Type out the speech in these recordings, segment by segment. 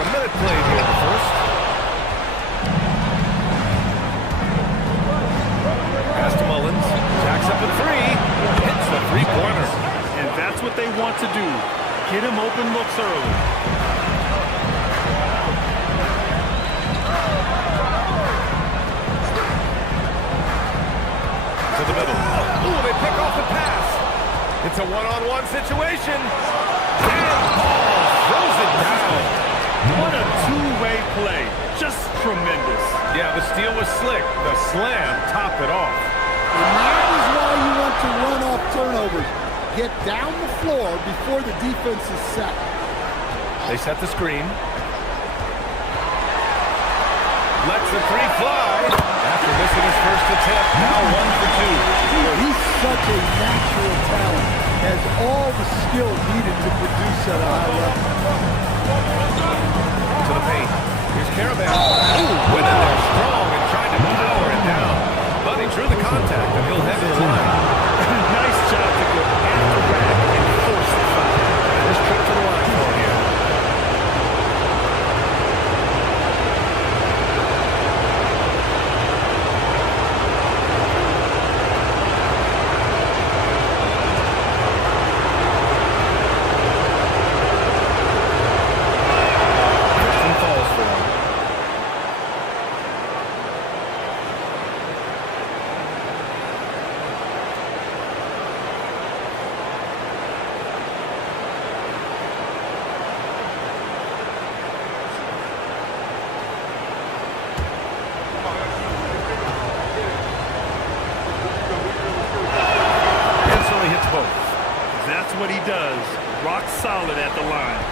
a minute played here in the first. Pass to Mullins. Jacks up a three. Hits the three-pointer. And that's what they want to do. Get him open looks early. To the middle. Ooh, they pick off the pass. It's a one-on-one situation. And Ball throws it down. What a two-way play. Just tremendous. Yeah, the steal was slick. The slam topped it off. And that is why you want to run off turnovers. Get down the floor before the defense is set. They set the screen. Lets the three fly. After missing his first attempt, now 1 for 2. He's such a natural talent. Has all the skill needed to produce at a high level. To the paint. Here's Caravan. Ooh, went in there strong and tried to power it down. But he drew the contact, and he'll head to the line. Nice job to go after the rack and force the foul. This trip to the line for him. That's what he does. Rock solid at the line.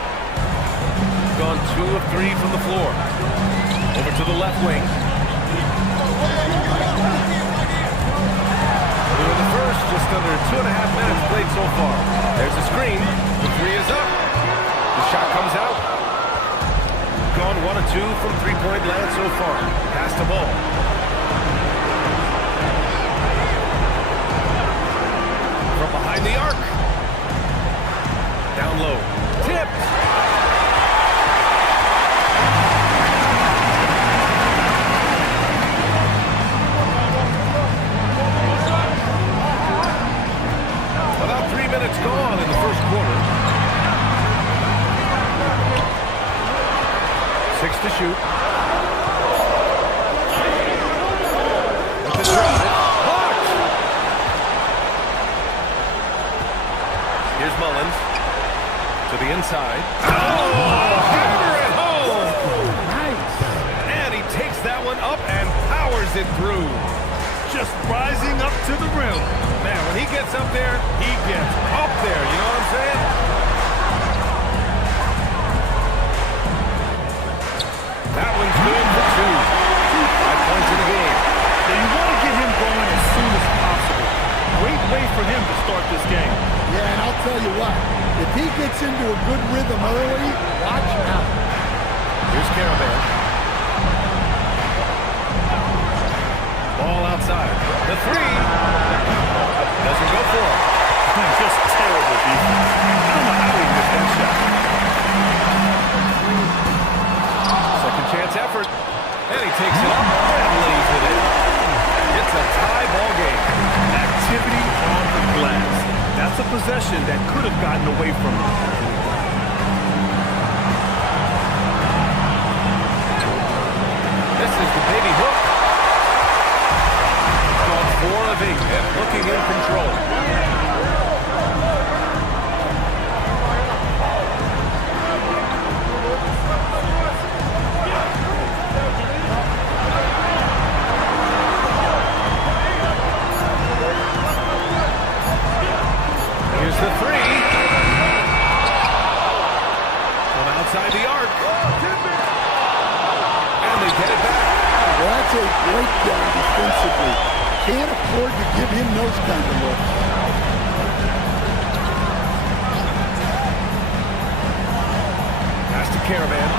Gone 2 of 3 from the floor. Over to the left wing. Through the first, just under 2.5 minutes played so far. There's a screen. The three is up. The shot comes out. Gone 1 of 2 from three-point land so far. Pass the ball. From behind the arc. Down low. Tipped. About 3 minutes gone in the first quarter. 6 to shoot. With the drive. Blocked. Here's Mullins. To the inside. Oh, hammer it home. Nice. And he takes that one up and powers it through. Just rising up to the rim. Man, when he gets up there, he gets up there. You know what I'm saying? That one's good for 2. 5 points in the game. Now you want to get him going as soon as possible. Great way for him to start this game. Yeah, and I'll tell you what. If he gets into a good rhythm early, watch out. Here's Caravan. Ball outside. The three. Doesn't go for it. Just terrible defense. I don't know how he missed that shot. Second chance effort. And he takes it up and lays it in. It's a tie ball game. Activity on the glass. That's a possession that could have gotten away from him. This is the baby hook. Gone 4 of 8 and looking in control. Here's the three. From outside the arc. And they get it back. Well, that's a breakdown defensively. Can't afford to give him those kind of looks. Pass to Caravan.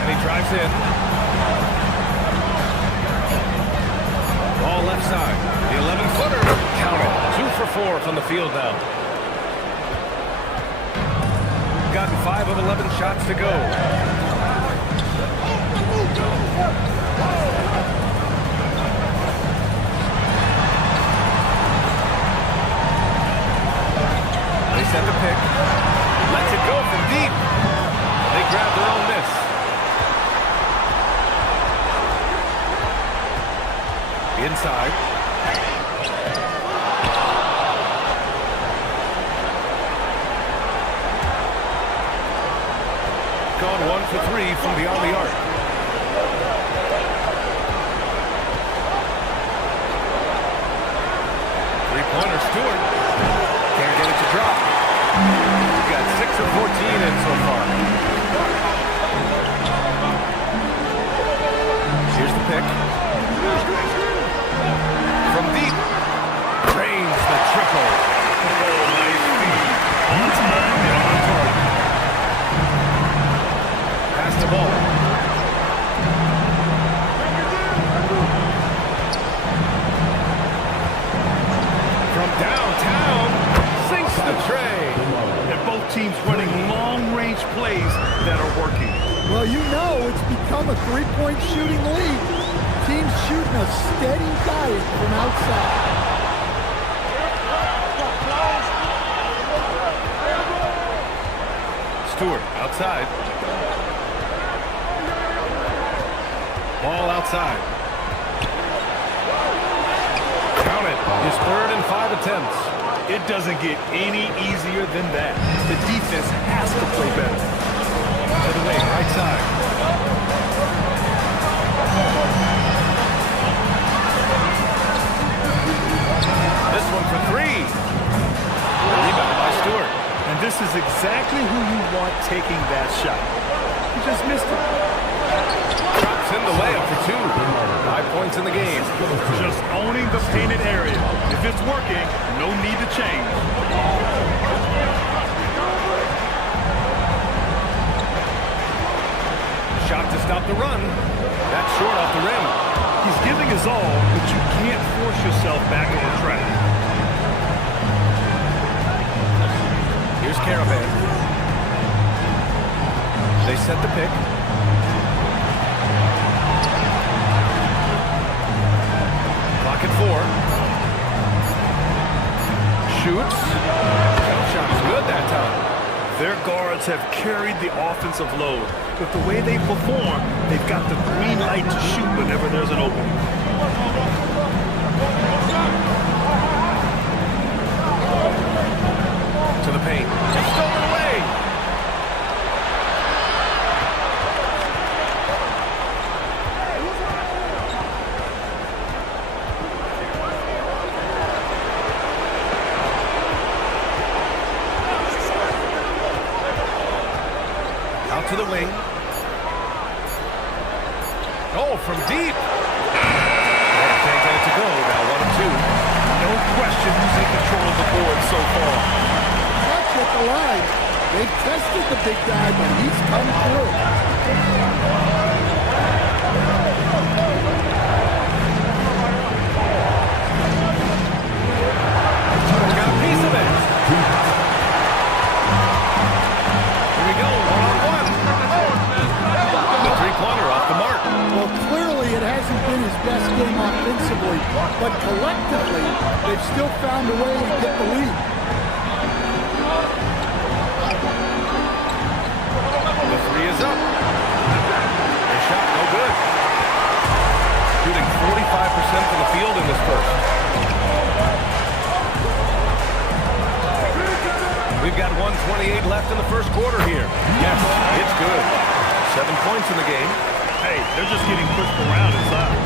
And he drives in. Ball left side. The 11-footer. Count it. 2 for 4 from the field now. gotten 5 of 11 shots to go. They set the pick. Lets it go from deep. They grab their own miss. Inside. Gone 1 for 3 from beyond the arc. Three-pointer, Stewart. Can't get it to drop. He's got 6 of 14 in so far. Here's the pick. From deep. Drains the triple. Oh, nice feed. On time and on target. Pass the ball. From downtown, sinks the tray. And both teams running long-range plays that are working. Well, you know it's become a three-point shooting lead. Teams shooting a steady diet from outside. Stewart outside. Ball outside. Count it. His 3rd and 5 attempts. It doesn't get any easier than that. The defense has to play better. To the wing, right side. This one for 3. Rebound by Stewart. And this is exactly who you want taking that shot. He just missed it. Drops in the layup for 2. 5 points in the game. Just owning the painted area. If it's working, no need to change. Shot to stop the run. That's short off the rim. He's giving his all, but you can't force yourself back on the track. Here's Caravan. They set the pick. Clock at 4. Shoots. Jump shot is good that time. Their guards have carried the offensive load. With the way they perform, they've got the green light to shoot whenever there's an opening. To the paint. It's stolen away. Out to the wing. Oh, from deep. Can't get it to go. Now 1 of 2. No question who's in control of the board so far. That's at the line. They've tested the big guy, but he's come through. Got a piece of it. Here we go, 1-on-1. The three-pointer off the mark. Well, clearly it hasn't been his best game offensively, but collectively, they've still found a way to get the lead. The 3 is up. The shot, no good. Shooting 45% from the field in this first. We've got 1:28 left in the first quarter here. Yes, it's good. 7 points in the game. Hey, they're just getting pushed around inside.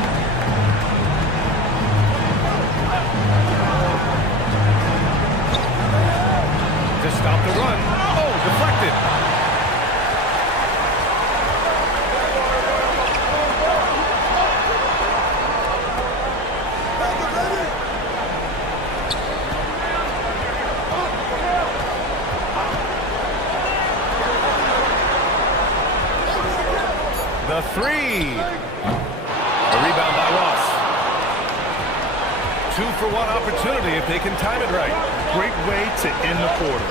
To stop the run. Oh, deflected. The 3. A rebound by Ross. 2-for-1 opportunity if they can time it right. Great way to end the quarter.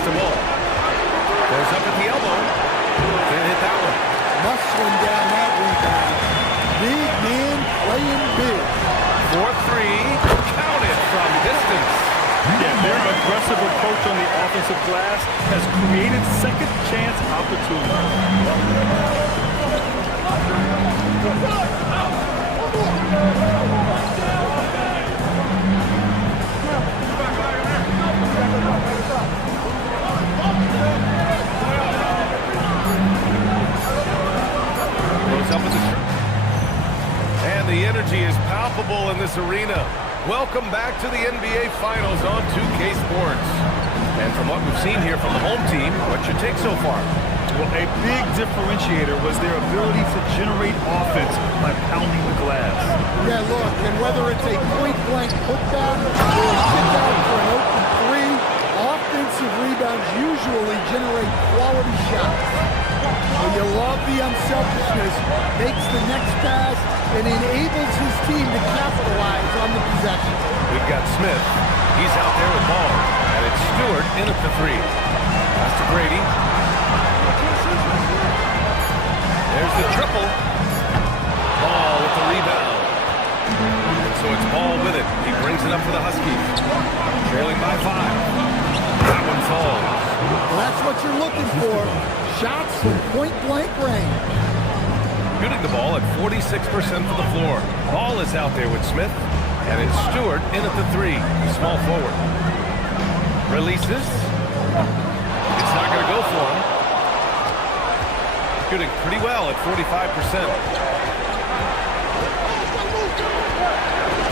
Passed the ball. Goes up at the elbow. Can't hit that one. Must swing down that rebound. Big man playing big. 4-3. Count it from distance. Yeah, their aggressive approach on the offensive glass has created second chance opportunities. Goes up with and the energy is palpable in this arena. Welcome back to the NBA Finals on 2K Sports. And from what we've seen here from the home team, what's your take so far? Well, a big differentiator was their ability to generate offense by pounding the glass. Yeah, look, and whether it's a point-blank putback or a kick-out for an open three, offensive rebounds usually generate quality shots. Well, you love the unselfishness, makes the next pass, and enables his team to capitalize on the possession. We've got Smith. He's out there with ball. And it's Stewart in at the three. Pass to Brady. There's the triple. Ball with the rebound. And so it's Ball with it. He brings it up for the Huskies. Trailing by 5. That one falls. Well, that's what you're looking for. Shots from point-blank range. Shooting the ball at 46% for the floor. Ball is out there with Smith. And it's Stewart in at the three. Small forward. Releases. It's not going to go for him. Shooting pretty well at 45%.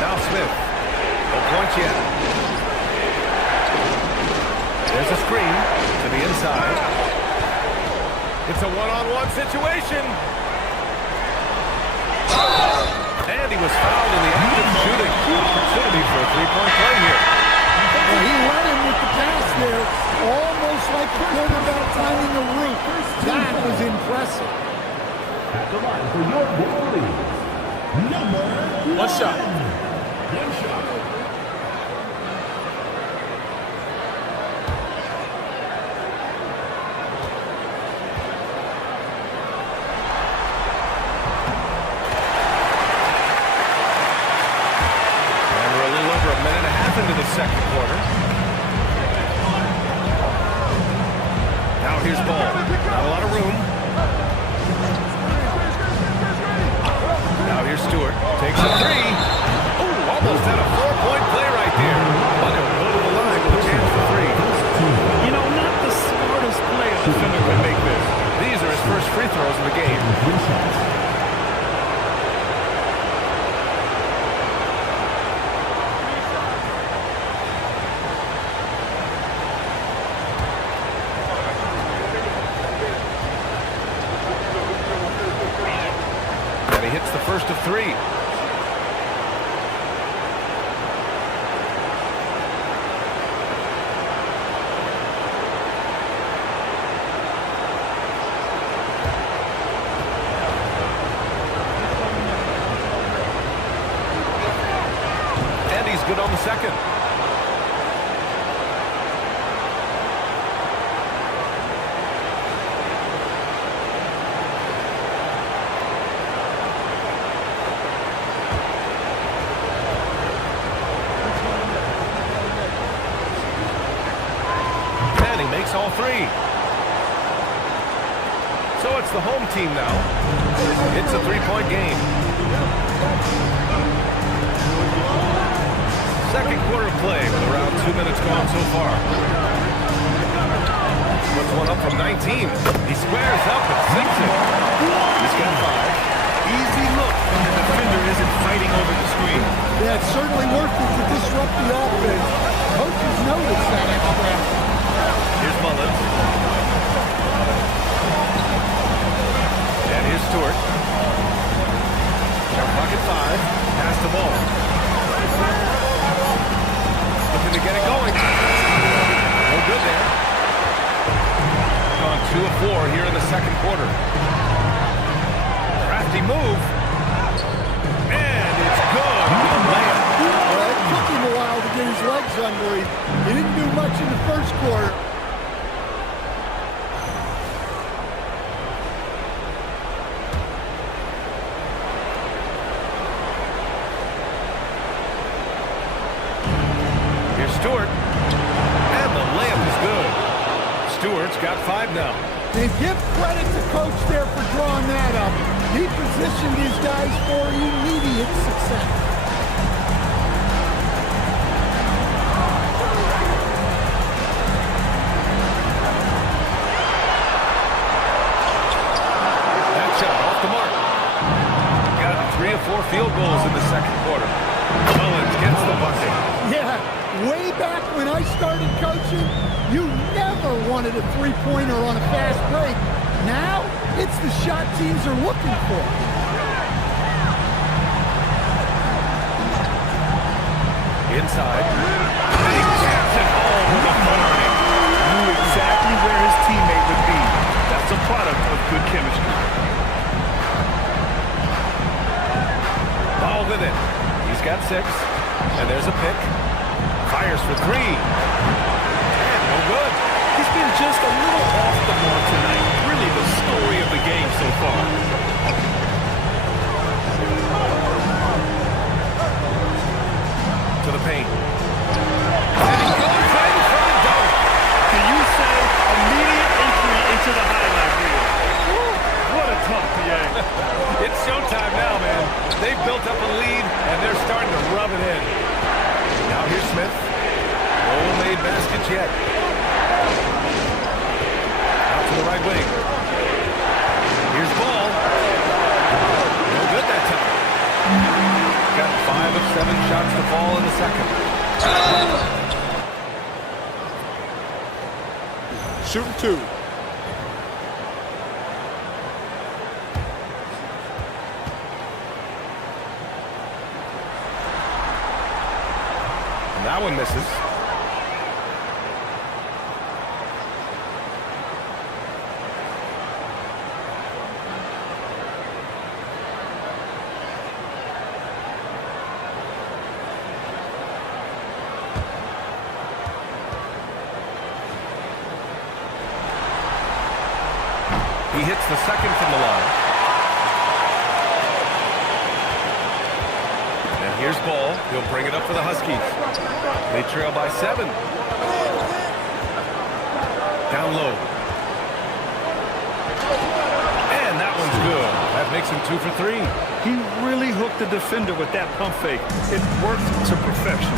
Now Smith. No points yet. There's a screen to the inside. It's a one-on-one situation. And he was fouled in the act of shooting. Opportunity for a three-point play here. Well, he led him with the pass there, almost like the quarterback timing a route. That was impressive. At the line for your goalie, number 1 shot. 1 shot. Into the second quarter. Now here's Ball. Not a lot of room. Now here's Stewart. Takes a three. Ooh, almost had a 4-point play right there. But he'll go to the line with a chance for three. You know, not the smartest play a defender can make this. These are his first free throws in the game. He hits the first of three. And he's good on the second. Makes all three. So it's the home team now. It's a three-point game. Second quarter play with around 2 minutes gone so far. Puts one up from 19. He squares up and sinks it. He's got 5. Easy look when the defender isn't fighting over the screen. Yeah, it's certainly worth it to disrupt the offense. Coaches notice that extra. Here's Mullins. And here's Stewart. Shot clock at 5. Pass the ball. Looking to get it going. No good there. Gone 2 of 4 here in the second quarter. Crafty move. And it's good. Well, it took him a while to get his legs under him. He didn't do much in the first quarter. got 5 now. And give credit to Coach there for drawing that up. He positioned his guys for immediate success. That shot off the mark. Got 3 or 4 field goals in the second quarter. Mullins gets the bucket. Yeah, way back when I started coaching, you never wanted a three-pointer on a fast break. Now, it's the shot teams are looking for. Inside. And he jams it home with authority. Knew exactly where his teammate would be. That's a product of good chemistry. Ball with it. He's got 6. And there's a pick. Fires for 3. And no good. He's been just a little off the mark tonight. Really the story of the game so far. To the paint. And he goes in for the dunk. Can you say immediate entry into the highlight reel? Woo, what a tough PA. It's showtime now, man. They've built up a lead, and they're starting to rub it in. Now here's Smith. No made baskets yet. Out to the right wing. Here's Ball. No good that time. Got 5 of 7 shots to fall in the second. Shooting 2. And that one misses. He hits the second from the line. And here's Ball. He'll bring it up for the Huskies. They trail by 7. Down low. And that one's good. That makes him 2 for 3. He really hooked the defender with that pump fake. It worked to perfection.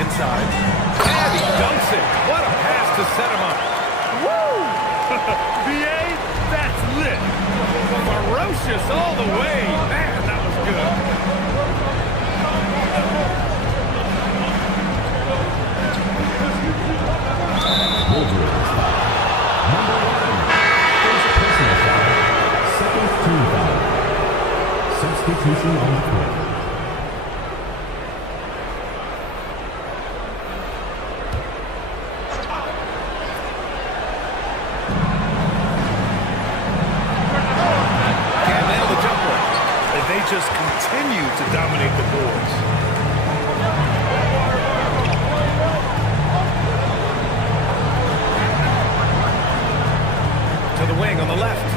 Inside. And he dunks it. What a pass to set him up. Woo! VA, that's lit. Ferocious all the way. Man, that was good. Wolverines foul. Number 1. First personal foul. Second team foul. Substitution on the court. Just continue to dominate the boards. To the wing on the left.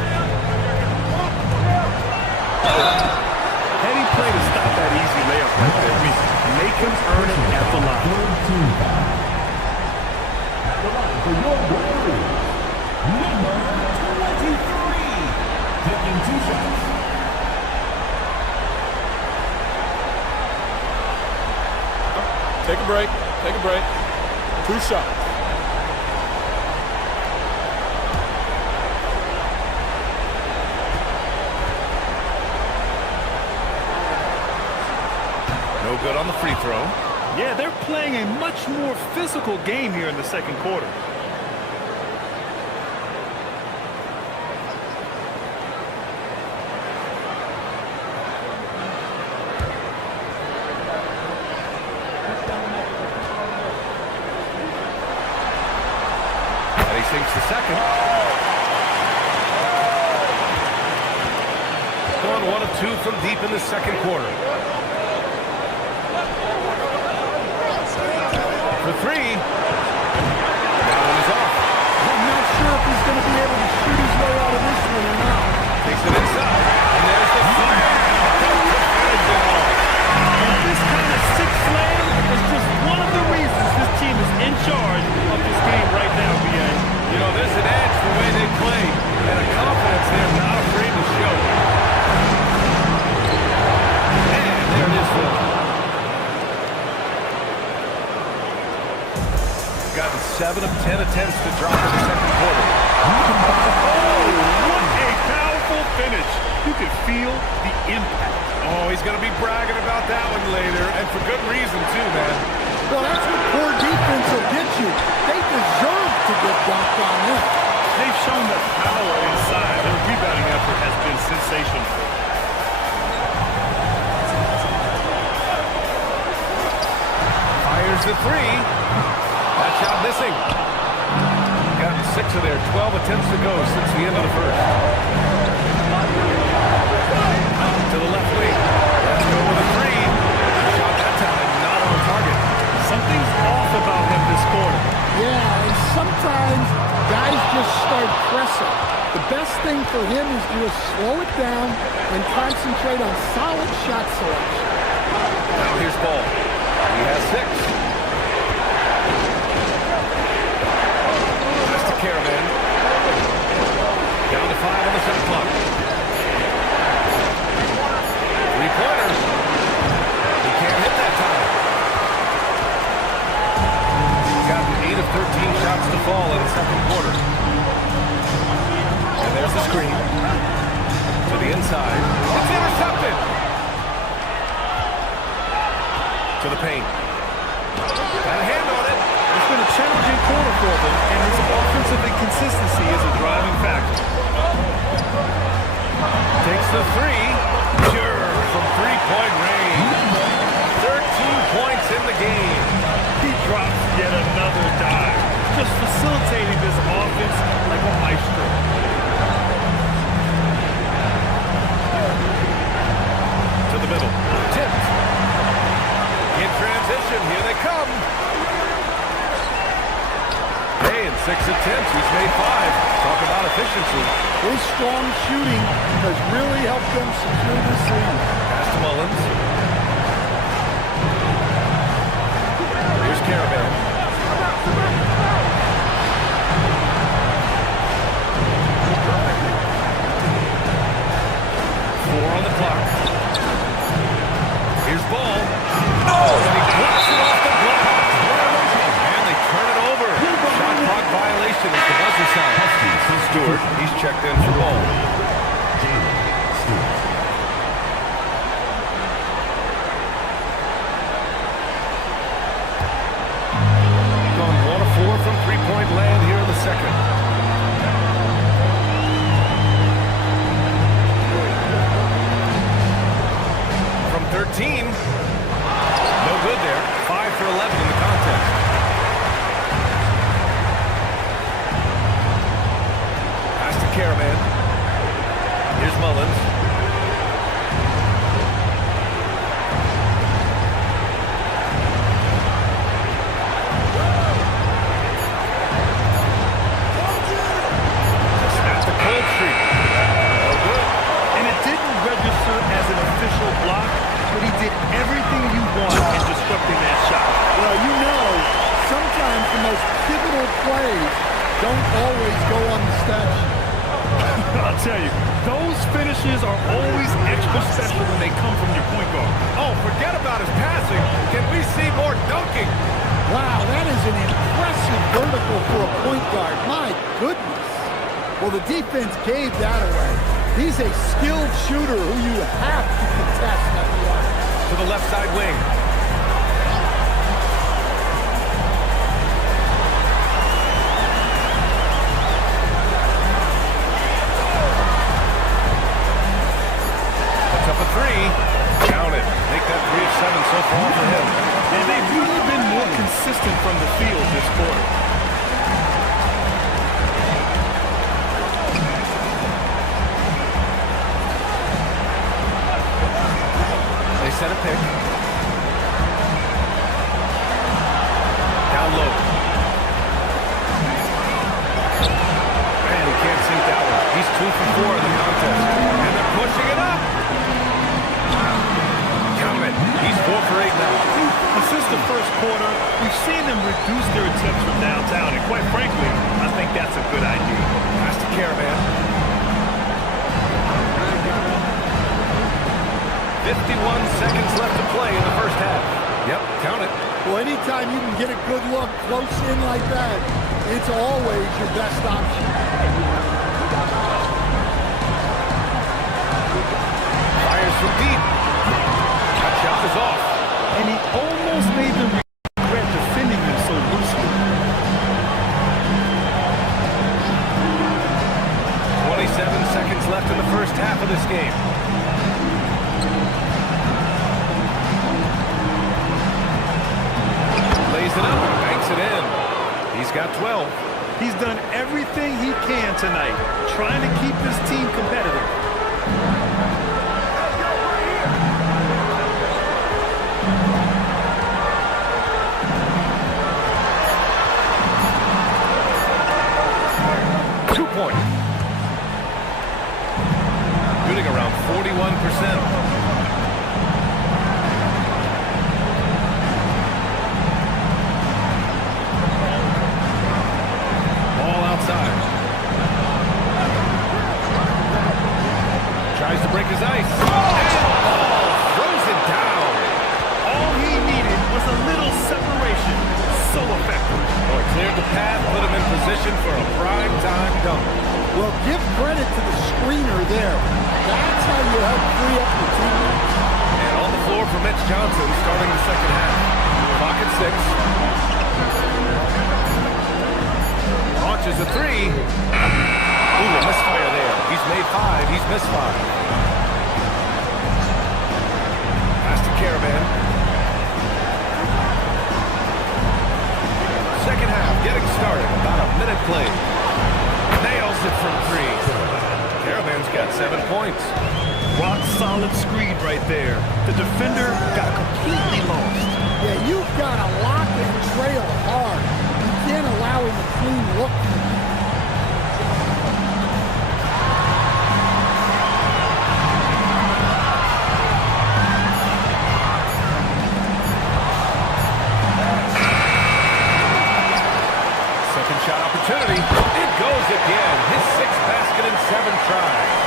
Heady play to stop that easy layup right there. I mean, make him earn it at the line. Team foul. At the line for your Wolverines. Number 23. Taking 2 shots. Take a break. Take a break. 2 shots. No good on the free throw. Yeah, they're playing a much more physical game here in the second quarter. Sinks the second. Gone 1 of 2 from deep in the second quarter. For 3. That one is off. I'm not sure if he's going to be able to shoot his way out of this one or not. Takes it inside. And there's the fire. And this kind of sick slam is just one of the reasons this team is in charge of this 11 of 10 attempts to drop in the second quarter. Oh, what a powerful finish. You can feel the impact. Oh, he's going to be bragging about that one later, and for good reason, too, man. Well, that's what poor defense will get you. They deserve to get dunked on them. They've shown the power inside. Their rebounding effort has been sensational. Fires the three. That shot missing. Gotten 6 of their 12 attempts to go since the end of the first. To the left wing. Let's go with a three. Shot that time, not on target. Something's off about him this quarter. Yeah, and sometimes guys just start pressing. The best thing for him is to just slow it down and concentrate on solid shot selection. Now here's Ball. He has 6. That's the Caravan. Down to 5 on the shot clock. Three-pointer. He can't hit that time. Gotten 8 of 13 shots to fall in the second quarter. And there's the screen. To the inside. It's intercepted. To the paint. Got a hand on it. It's been a challenging quarter for them, and his offensive inconsistency is a driving factor. Takes the three. Sure, from three-point range. 13 points in the game. He drops yet another dive, just facilitating this offense like a maestro. To the middle. Tipped. In transition, here they come. Hey, in 6 attempts, he's made 5. Talk about efficiency. His strong shooting has really helped them secure this lead. Pass to Mullins. Here's Caravan. Four on the clock. Here's Ball. Oh, and he blocks it off the glass. And they turn it over. Shot clock violation is the buzzer sound. Stewart, he's checked in for Ball. Gone 1 of 4 from three-point land here in the second. From 13. No good there. 5 for 11 in the contest. Pass to Caravan. Here's Mullins. Just at the cold streak. No good. And it didn't register as an official block, but he did everything you want in disrupting that shot. Well, you know, sometimes the most pivotal plays don't always go on the stat sheet. I'll tell you, those finishes are always extra special when they come from your point guard. Oh, forget about his passing. Can we see more dunking? Wow, that is an impressive vertical for a point guard. My goodness. Well, the defense gave that away. He's a skilled shooter who you have to contest at the arc. To the left side wing. Puts up a three. Count it. Make that 3 of 7 so far for him. And they've really been more consistent from the field this quarter. They set a pick. Down low. Man, he can't sink that one. He's 2 for 4 in the contest. And they're pushing it up. Count it. He's 4 for 8 now. And since the first quarter, we've seen them reduce their attempts from downtown. And quite frankly, I think that's a good idea. Pass to Caravan. 51 seconds left to play in the first half. Yep, count it. Well, anytime you can get a good look close in like that, it's always your best option. Fires from deep. That shot is off. And he almost made them regret defending him so loosely. 27 seconds left in the first half of this game. Lays it up and banks it in. He's got 12. He's done everything he can tonight, trying to keep his team competitive. Two-point. Shooting around 41%. Tries to break his ice. Oh, throws it down. All he needed was a little separation. So effective. Oh, it cleared the path, put him in position for a prime-time dunk. Well, give credit to the screener there. That's how you help free up your teammates. And on the floor for Mitch Johnson starting the second half. Clock at 6. Launches a three. Ooh, a misfire there. He's made 5. He's missed 5. Pass to Caravan. Second half getting started. About a minute played. Nails it from 3. Caravan's got 7 points. Rock solid screen right there. The defender got completely lost. Yeah, you've got to lock and trail hard. You can't allow him a clean look. Shot opportunity. It goes again. His 6th basket in 7 tries.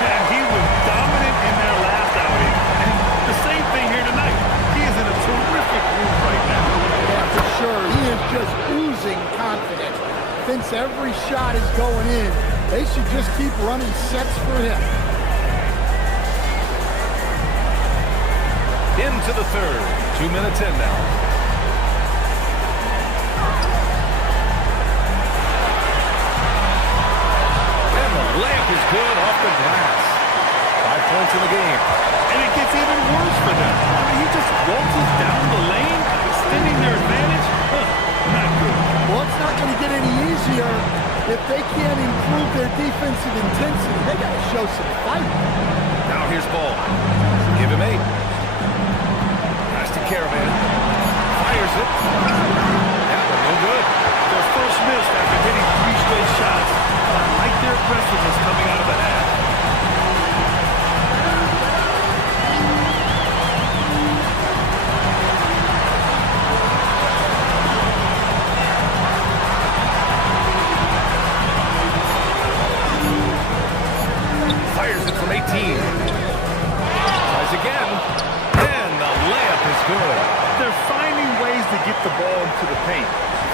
And he was dominant in their last outing. And the same thing here tonight. He is in a terrific groove right now. Yeah, for sure. He is just oozing confidence. Thinks every shot is going in. They should just keep running sets for him. Into the third. 2 minutes in now. Layup is good off the glass. 5 points in the game. And it gets even worse for them. I mean, he just waltzes down the lane, extending their advantage. Not good. Well, it's not going to get any easier if they can't improve their defensive intensity. They got to show some fight. Now here's Ball. Give him 8. Pass to Caravan. Fires it. That one no good. Their first miss after hitting 3 straight shots. I like their aggressiveness coming out of the half. Fires it from 18. Tries again. And the layup is good. They're finding ways to get the ball into the paint.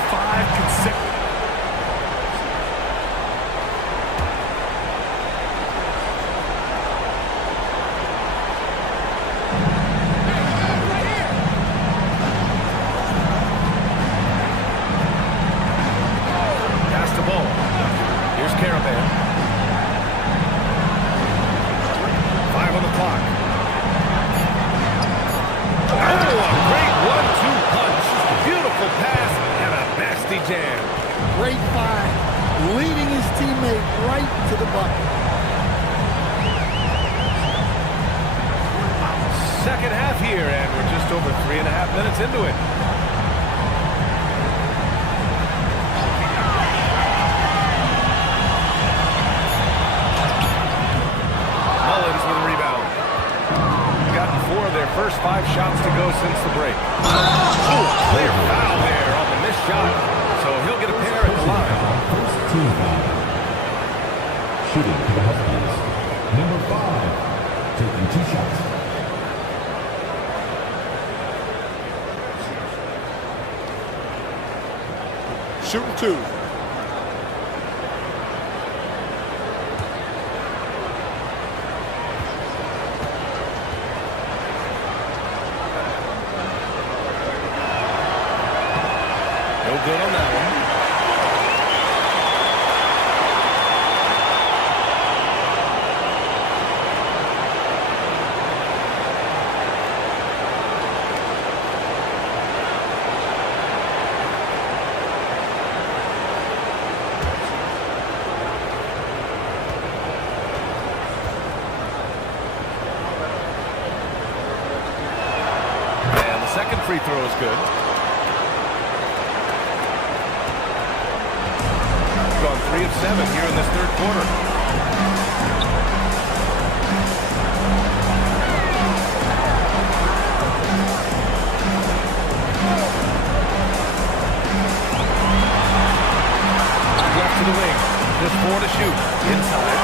5 consecutive. Caravan. 5 on the clock. Oh, a great 1-2 punch. Beautiful pass and a nasty jam. Great find, leading his teammate right to the bucket. Second half here, and we're just over 3.5 minutes into it. Their first 5 shots to go since the break. Oh, clear foul there on the missed shot. So he'll get a pair at the line. First team foul. Shooting for the Huskies. Number 5, taking 2 shots. Shooting 2. free throw is good. Gone 3 of 7 here in this third quarter. Left to the wing. Just 4 to shoot. Inside.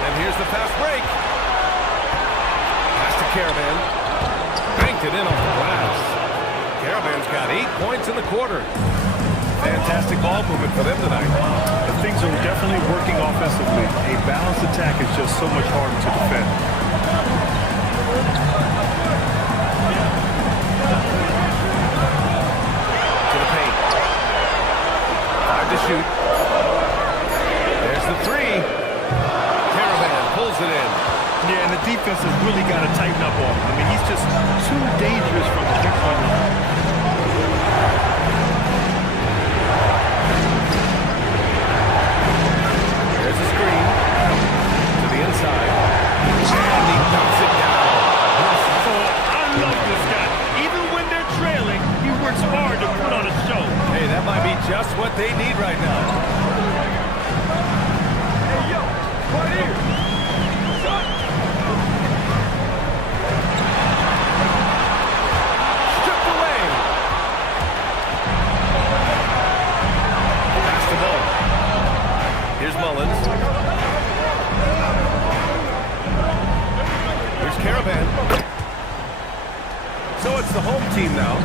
And here's the fast break. Pass to Caravan. Banked it in off the glass. Caravan's got 8 points in the quarter. Fantastic ball movement for them tonight. And things are definitely working offensively. A balanced attack is just so much harder to defend. To the paint. 5 to shoot. There's the 3. Caravan pulls it in. Yeah, and the defense has really got to tighten up on him. I mean, he's just too dangerous from the three-point line. There's a screen. To the inside. And he knocks it down. Oh, I love this guy. Even when they're trailing, he works hard to put on a show. Hey, that might be just what they need right now. Hey, yo, right here. Stripped away. Pass to Mull. Here's Mullins. Here's Caravan. So it's the home team now.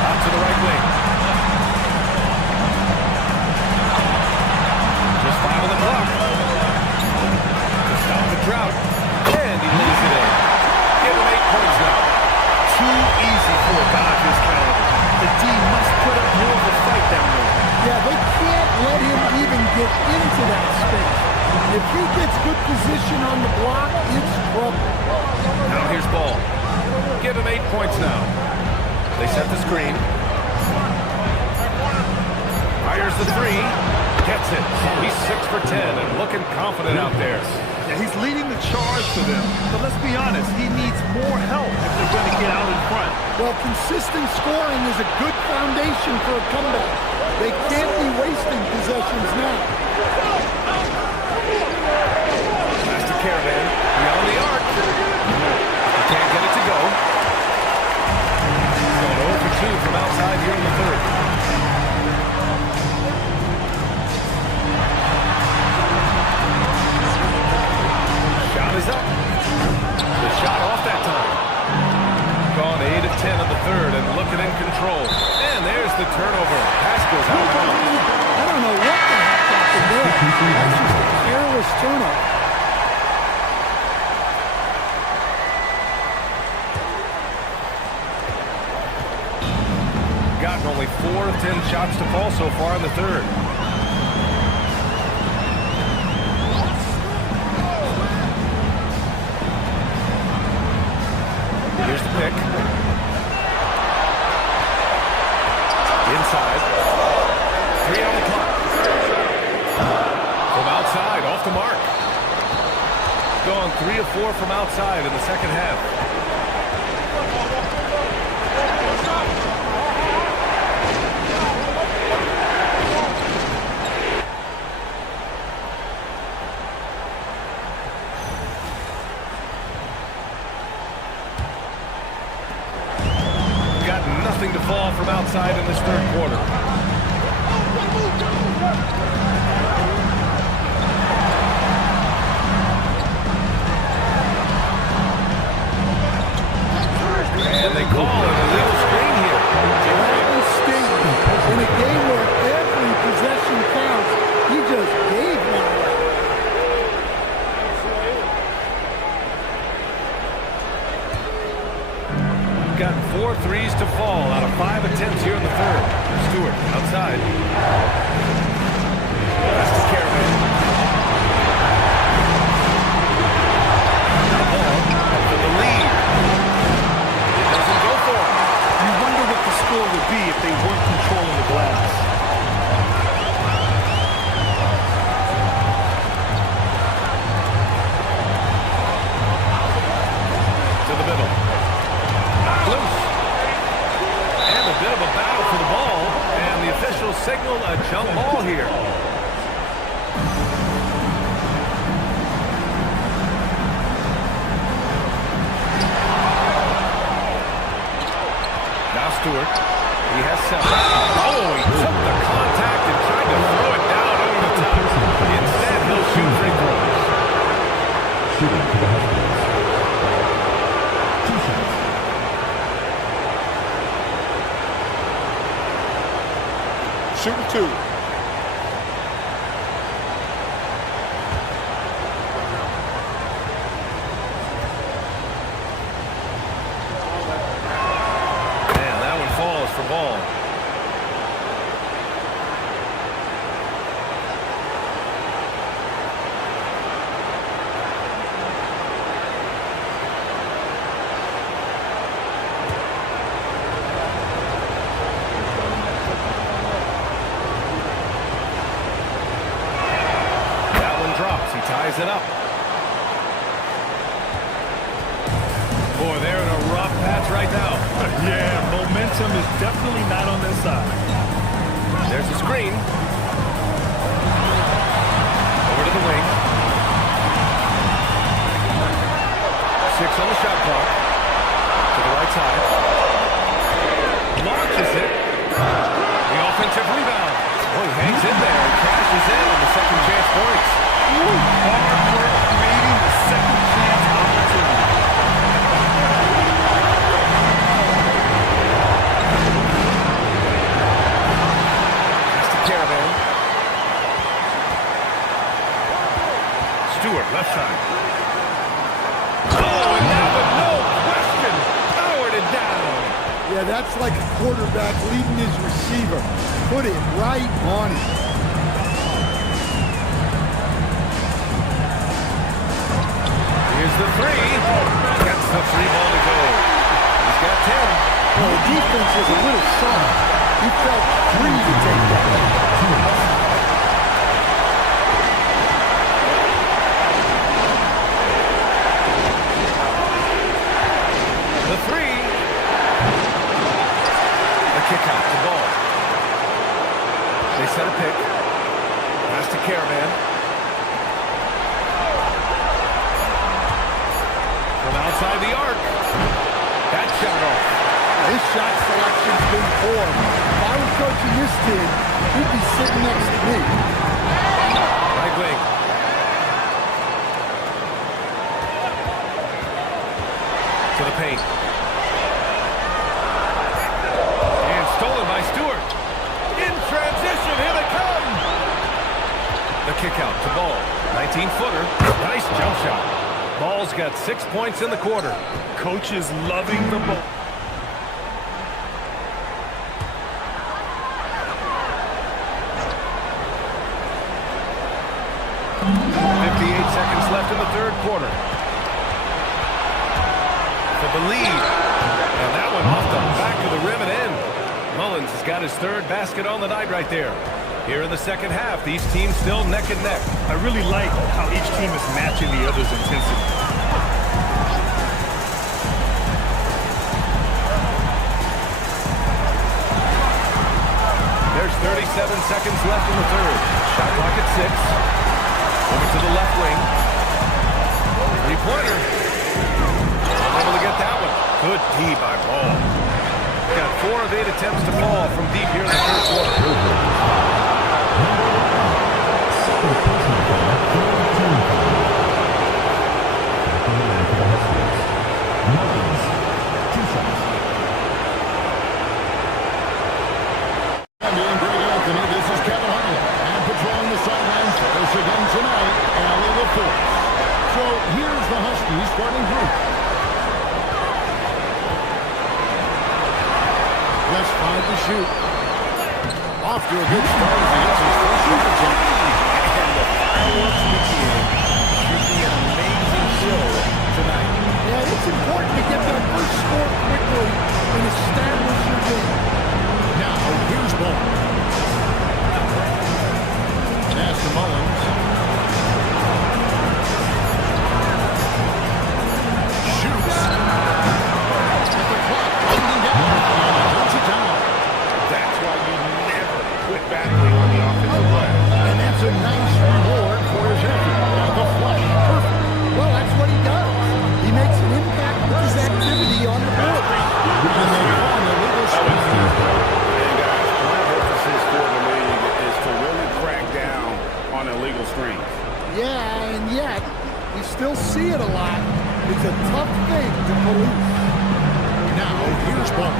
Out to the right wing. Just 5 on the clock. To stop the drought. And he lays it in. Give him 8 points now. Too easy for a guy of his caliber. The D must put up more of a fight down there. Yeah, they can't let him even get into that space. If he gets good position on the block, it's trouble. Now here's Ball. Give him 8 points now. They set the screen. Fires the 3. Gets it. He's 6 for 10 and looking confident out there. Yeah, he's leading the charge for them. But let's be honest, he needs more help if they're going to get out in front. Well, consistent scoring is a good foundation for a comeback. They can't be wasting possessions now. Pass to Caravan. Beyond the arc. He can't get it to go. Going 0 for 2 from outside here in the third. Shot is up. The shot off that time. Gone 8 of 10 of the third and looking in control. And there's the turnover. Pass goes out of bounds. I don't know what the heck happened there. That's just a careless turnover. Gotten only 4 of 10 shots to fall so far in the third. Here's the pick. Inside. 3 on the clock. From outside, off the mark. Gone 3 of 4 from outside in the second half. Nothing to fall from outside in this third quarter. And they call it a little screen here. That mistake in a game where every possession counts, he just gave one away. Got 4 threes to fall out of 5 attempts here in the third. Stewart outside. That's to Caravan. Ball for the lead. It doesn't go for him. You wonder what the score would be if they weren't controlling the glass. handle a jump ball here. Now Stewart. He has 7. Oh, he took the contact and tried to throw it down over the top. Instead, he'll shoot free throws. Shooting for the Huskies. 2 shots. Shooting 2. Man, that one falls for ball. Drops. He ties it up. Boy, they're in a rough patch right now. Yeah, momentum is definitely not on their side. There's a screen. Over to the wing. 6 on the shot clock. To the right side. Launches it. The offensive rebound. Oh, he hangs in there and cashes in on the second chance points. Hard work creating the second chance opportunity. That's the caravan. Stewart, left side. Oh, and now with no question, powered it down. Yeah, that's like a quarterback leading his receiver. Put it right on it. Here's the 3. Gets the 3 ball to go. He's got 10. Well, the defense was a little soft. He felt free to take that. The 3. The kick out to ball. They set a pick. Pass to Caravan. From outside the arc. That shot off. His shot selection's been poor. If I was coaching this team, he'd be sitting next to me. Right wing. To the paint. And stolen by Stewart. In transition, here they come. The kick out to ball. 19-footer. Nice jump shot. Ball's got 6 points in the quarter. Coach is loving the ball. Left in the third quarter. For the lead. And that one off the back of the rim and in. Mullins has got his 3rd basket on the night right there. Here in the second half, these teams still neck and neck. I really like how each team is matching the other's intensity. There's 37 seconds left in the third. Shot clock at 6. Over to the left wing. 3-pointer. Able to get that one. Good D by Ball. Got 4 of 8 attempts to fall from deep here in the third quarter. This is Kevin Harlan, and patrolling the sidelines for us again tonight, Allie LaForce. So here's the Huskies starting group. Just 5 to shoot. Off to a good start as he gets his first shot attempt. And the fireworks begin. Should be an amazing show tonight. Yeah, it's important to get that first score quickly and establish your game. Now, here's Ball. Pass to Mullins. Shoots. At the clock, winding down. Holds it down. That's why you never quit battling. ball.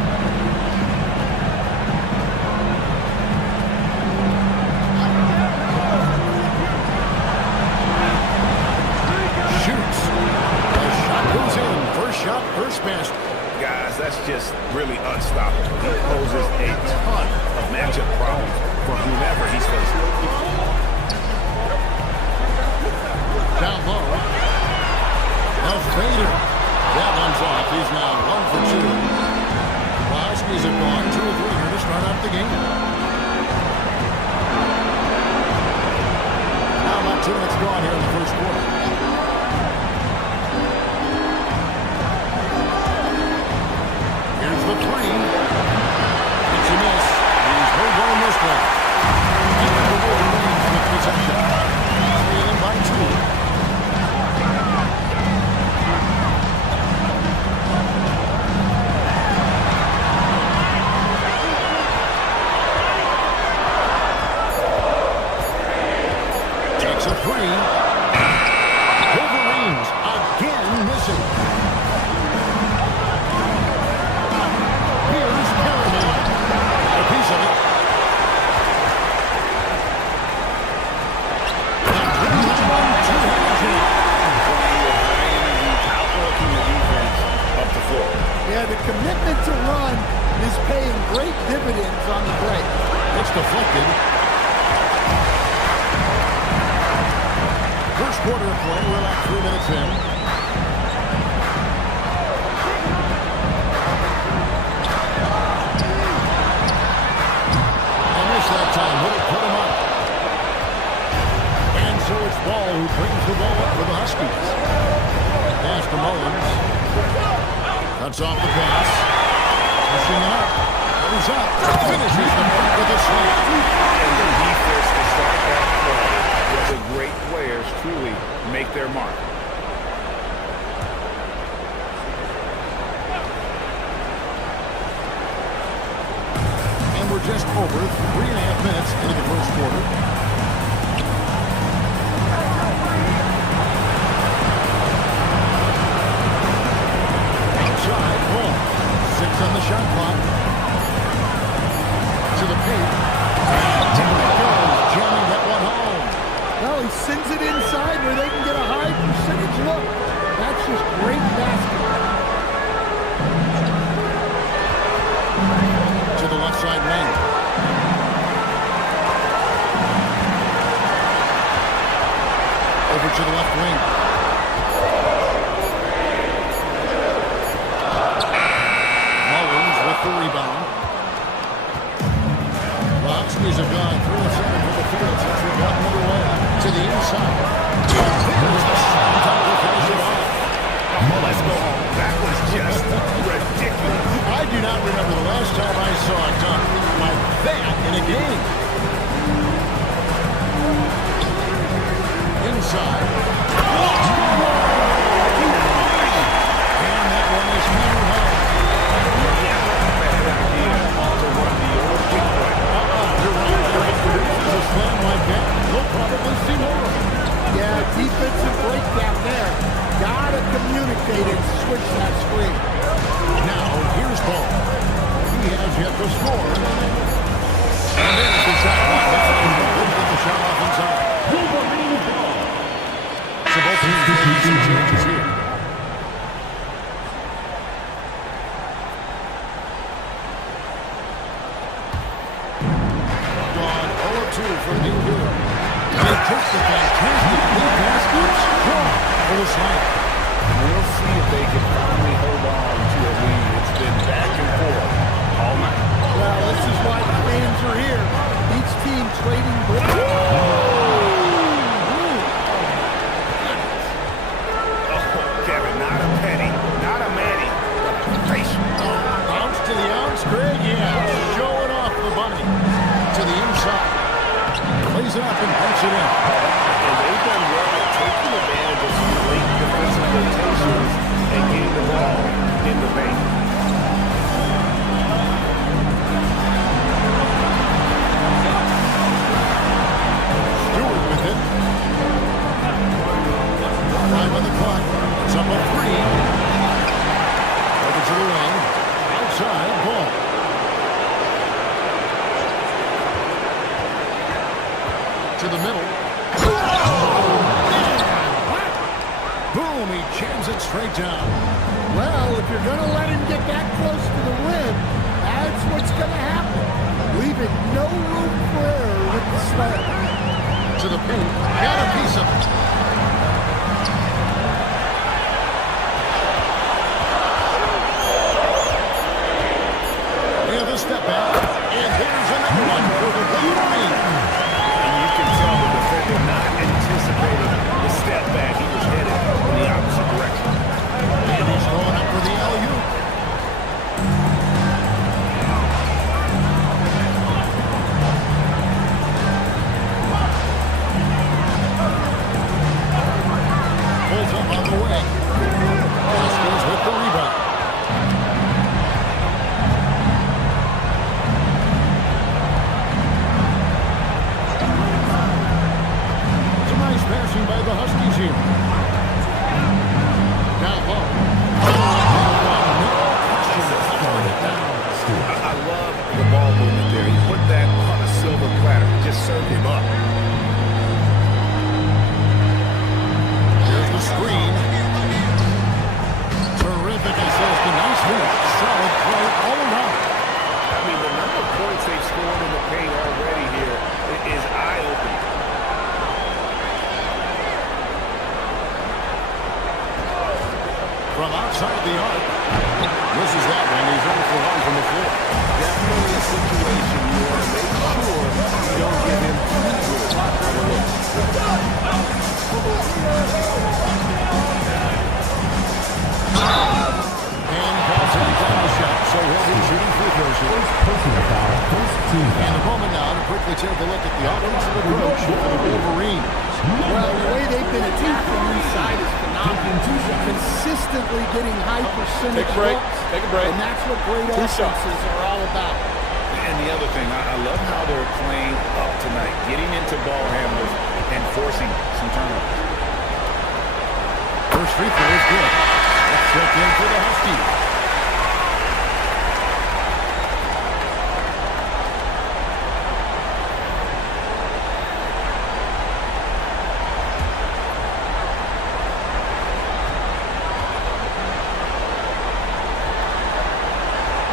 Shoots. The shot goes in. First shot, first basket. Guys, that's just really unstoppable. He poses a ton of matchup problems for whomever he's facing. Down low. Now Fader. That one's off. He's now 1 for 2. Huskies have gone 2 of 3 here to start out the game. Now about 2 minutes gone here in the first quarter. Here's the 3. It's a miss. He's no going this way. And the Wolverines with possession. Trailing by 2. Takes a 3. Wolverines again missing. Here's Caramel. A piece of it. Outworking the defense up the floor. Yeah, the commitment to run is paying great dividends on the break. It's deflected. First quarter of play. We're about 3 minutes in. And this that time will put him up. And so it's Ball who brings the ball up for the Huskies. Pass to Mullins. Cuts off the pass. Pushing it up. He's up. Finishes the mark with a slam. And the defense to start that play where the great players truly make their mark. And we're just over 3.5 minutes into the first quarter. Outside, Ball. 6 on the shot clock. To the paint. And there it goes, jamming that one home. Well, he sends it inside where they can get a high percentage look. That's just great basketball. To the left side wing. Over to the left wing. Mullins with the rebound. The Huskies have gone 3 of 7 from the field since we've gotten underway. To the inside. There's the shot time to finish it off. Let's go home. That was just ridiculous. I do not remember the last time I saw a dunk like that in a game. Inside. And that one is near home. You're right. If it produces a slam like that, we'll probably see more of it. Yeah, defensive breakdown there. Gotta communicate and switch that screen. Now, here's Ball. He has yet to score. And there's the shot clock back. And he couldn't get the shot off inside. So both teams making some changes here. Gone 0-2 from the good. They took the fantastic lead basket. Strong for the slam. We'll see if they can finally hold on to a lead. It's been back and forth all night. Well, this is why the fans are here. Each team trading bricks. Kevin, not a penny, not a Manny, but a face. Bounce to the ounce, Greg, yeah. Showing off the bunny. To the inside. Plays it up and punts it in. And they've done well at taking advantage of some late defensive rotations and getting the ball in the paint. Stewart with it. Time on the clock. It's up a 3. Over to the wing. Outside. to the middle. Boom, he jams it straight down. Well, if you're going to let him get that close to the rim, that's what's going to happen. Leaving no room for error with the slam. To the paint, got a piece of it. And the step back, and there's another one for the Wolverine. And you can tell the defender not anticipating the step back. He was headed in the opposite direction. And he's going up for the alley-oop. Pulls up on the wing. Haskins with the rebound. Some nice passing by the Huskies here. Down low. I love the ball movement there. He put that on a silver platter. Just served him up. Here's the screen. Terrific assist. A nice move. Solid play all around. I mean, the number of points they've scored in the paint already here is eye-opening. From outside the arc. Misses that one. He's over for one from the floor. Definitely a situation you want to make sure you don't give him too And calls him down the shot. So he'll be shooting free throws here. And a moment now to quickly take a look at the offensive approach for the Wolverines. Well, the way they've been attacked from inside is phenomenal. Consistently getting high percentage looks. Take a break. And that's what great offenses are all about. And the other thing, I love how they're playing up tonight, getting into ball handlers and forcing some turnovers. First free throw is good. That's checked in for the Huskies.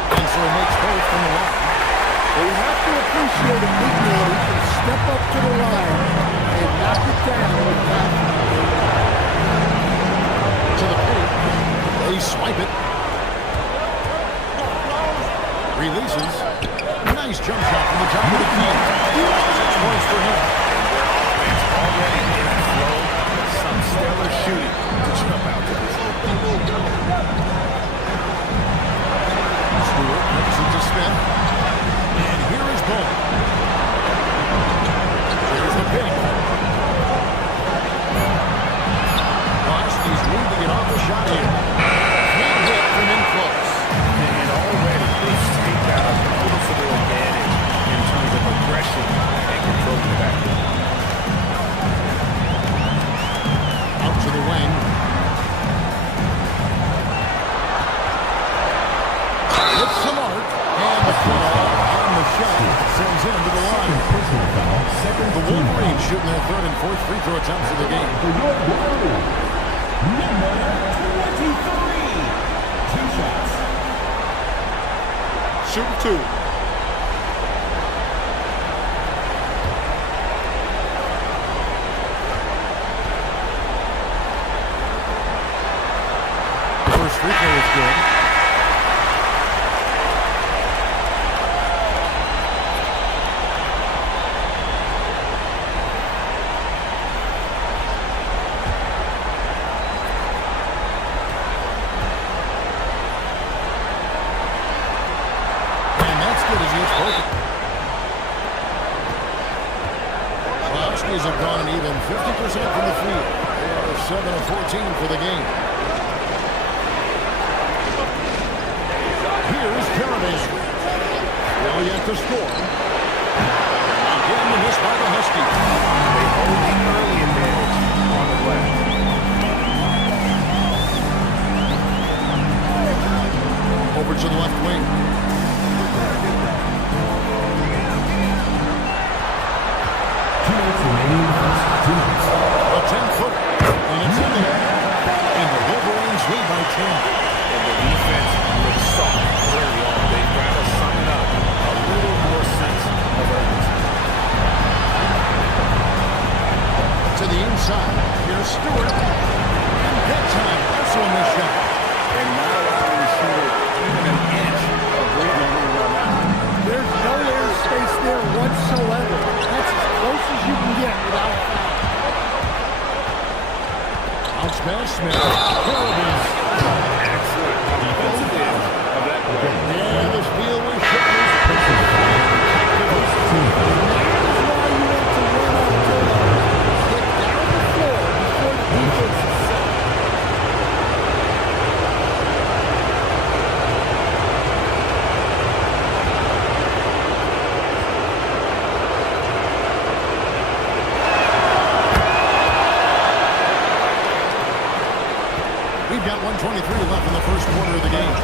And so he makes both from the line. Well, you have to appreciate a big man who can step up to the line and knock it down with confidence. To the paint. They swipe it. Releases. Nice jump shot from the top of the key. 6 points for him. It's already in a flow. Some stellar shooting to jump out to this. Stewart makes it to Smith. And here is Ball. Here's the pick. Huskies moving it off the shot here. Can't hit from in close. And already they've staked out a noticeable advantage in terms of aggression and controlling the backcourt. Out to the wing. It's Samart. And the call on the shot sends him to the line. The Wolverines shooting their third and fourth free throw attempts of the game. Number 23. 2 shots. Shoot 2. The first free throw is good. Huskies have gone an even 50% from the field. They are 7 of 14 for the game. Here's Carabin. Still yet to score. Again, the miss by the Huskies. They hold the early advantage on the left. Over to the left wing. seconds remaining in the first. 2 minutes. A 10-footer. And it's in there. And the Wolverines lead by 10. And the defense looks soft early on. They've got to sum it up. A little more sense of urgency. To the inside. Here's Stewart. And that time, also in this shot. And not allowing the shooter even an inch of breathing room on that one. There's no airspace there whatsoever. That's as close as you can get without foul. Bounce pass, Smith. Carabin. Excellent defensive end of that play. Yeah, the steal was shot. Here's why you want to run out there. Get down the floor before the defense is set. We've got 1:23 left in the first quarter of the game.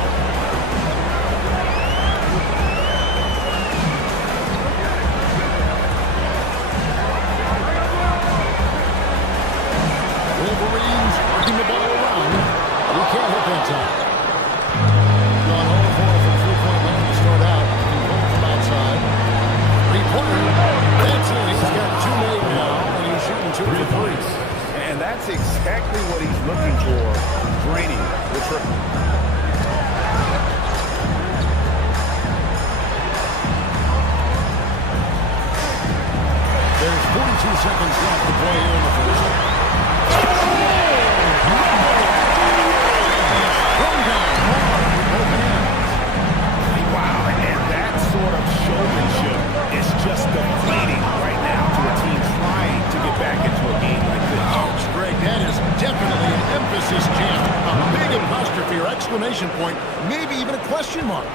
Wolverines working the ball around. We can't hit that time. Gone 0-4 from three-point land to start out. Going from outside. Three-pointer. That's it. He's got 2 made now, and he's shooting 2 for 3. And that's exactly what he's looking for, draining the triple. There's 42 seconds left to play here in the first. Wow, and that sort of showmanship is just deflating right now to a team trying to get back into a game like this. Ouch, Greg, that is definitely an emphasis jam. A big apostrophe or exclamation point, maybe even a question mark.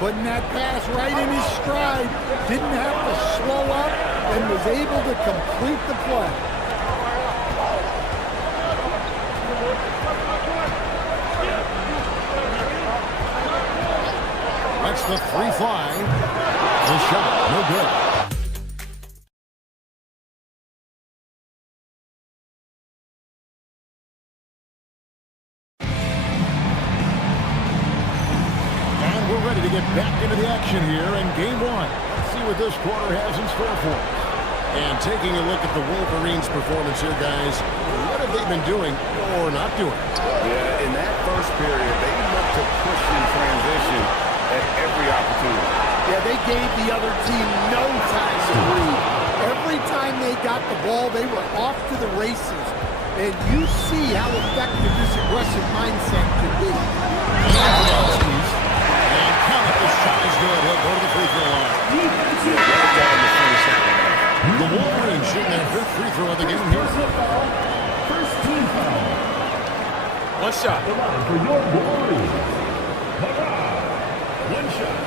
Putting that pass right in his stride. Didn't have to slow up and was able to complete the play. That's the free fly. The shot, no good. And we're ready to get back into the action here in game 1. Let's see what this quarter has in store for us. And taking a look at the Wolverines' performance here, guys, what have they been doing or not doing? Yeah, in that first period, they looked to push in transition at every opportunity. Yeah, they gave the other team no time to breathe. Every time they got the ball, they were off to the races. And you see how effective this aggressive mindset can be. And count it, the shot is good. He'll go to the free throw line. The Wolverines shooting their 5th free throw of the game here. First team foul. One shot. The line for your Wolverines. One shot.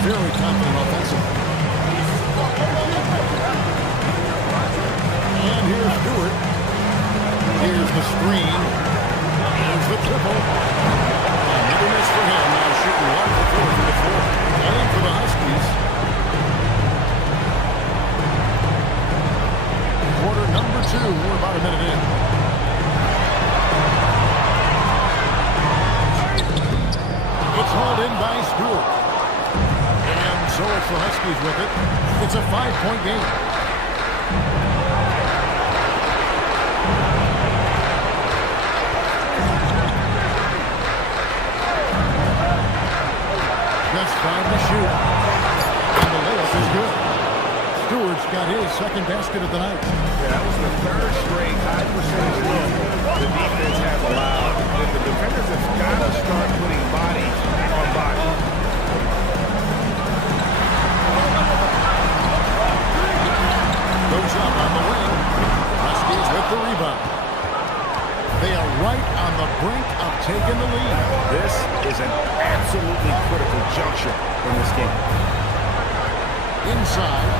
Very confident offensively. And here's Stewart. Here's the screen. Here's the triple. Another miss for him. Now shooting 1 for 4 from the floor. Aim for the Huskies. Quarter number 2. We're about a minute in. It's hauled in by Stewart. So it's the Huskies with it. It's a 5-point game. Just 5 to shoot. And the layup is good. Stewart's got his 2nd basket of the night. Yeah, that was the 3rd straight high percentage look the defense has allowed. The defenders have got to start putting body on body. Goes up on the wing. Huskies with the rebound. They are right on the brink of taking the lead. This is an absolutely critical juncture in this game. Inside.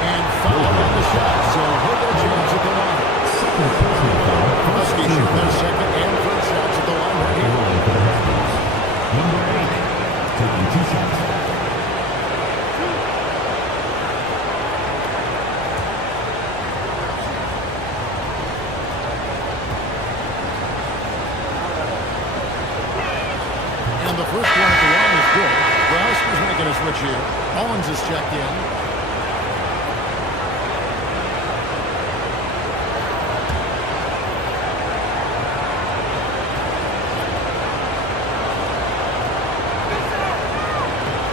And foul on the shot, so he'll get a chance at the line. Second personal foul. Husky shoot their second and third shots at the line right here. Number 8, taking 2 shots. And the first one at the line is good. Huskies making a switch here. Owens is checked in.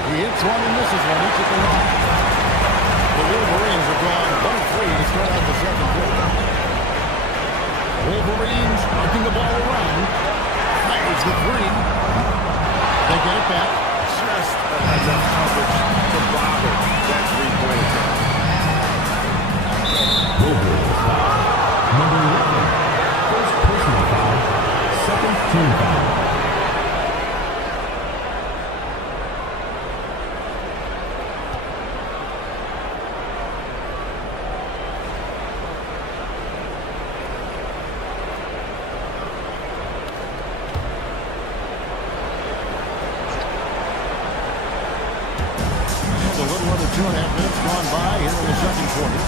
He hits one and misses one. Each at the line. The Wolverines have gone 1-3 to start out the second quarter. Wolverines working the ball around. Fires the three. They get it back. Just enough coverage to bother that three-point attempt. Wolverines foul. Number 11, first personal foul. Second team foul. A little under 2.5 minutes gone by here in the second quarter.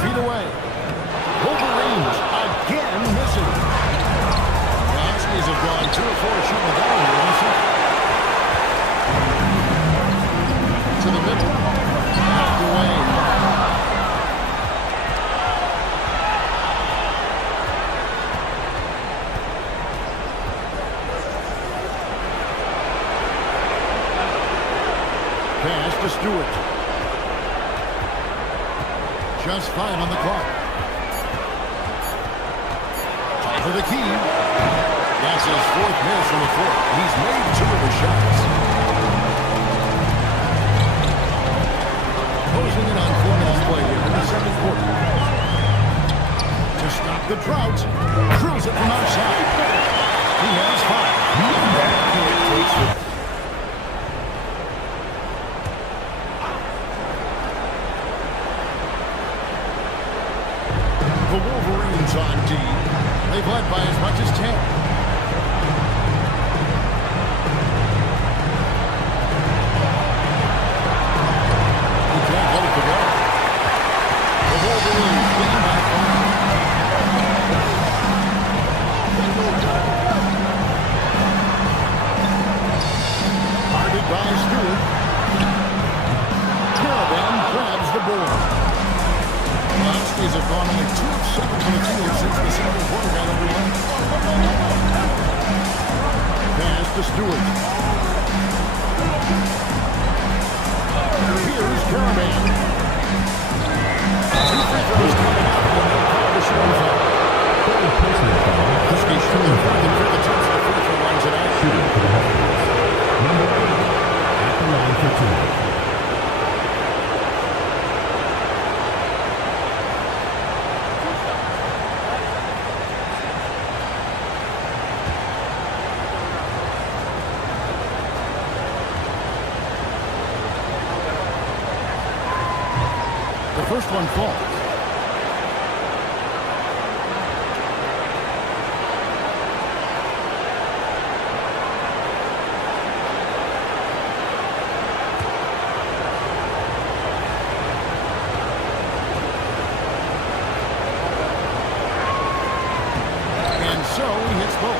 Feet away. Wolverines again missing. The Huskies have gone 2 of 4 shooting the ball here in the second. To the middle. Knocked away. Pass to Stewart. Just 5 on the clock. For the key. That's his 4th miss from the floor. He's made 2 of his shots. Closing in on 4 minutes play here in the second quarter. To stop the drought. Drills it from outside. He has 5. That kid takes the The Wolverines on D. They've led by as much as 10. You can't let it go. The Wolverines getting back on. Guarded by Stewart. Caravan grabs the board. The Huskies have gone only 2 of 7 from the field since the second quarter got underway. Pass to Stewart. Here's Caravan. 2 free throws coming up in the middle part of the shooting foul. Third personal foul. Huskies shooting further for the touch of the free throw line tonight. Shooting for the Huskies. Number 8, at the line for 2. The first one falls. And so he hits both.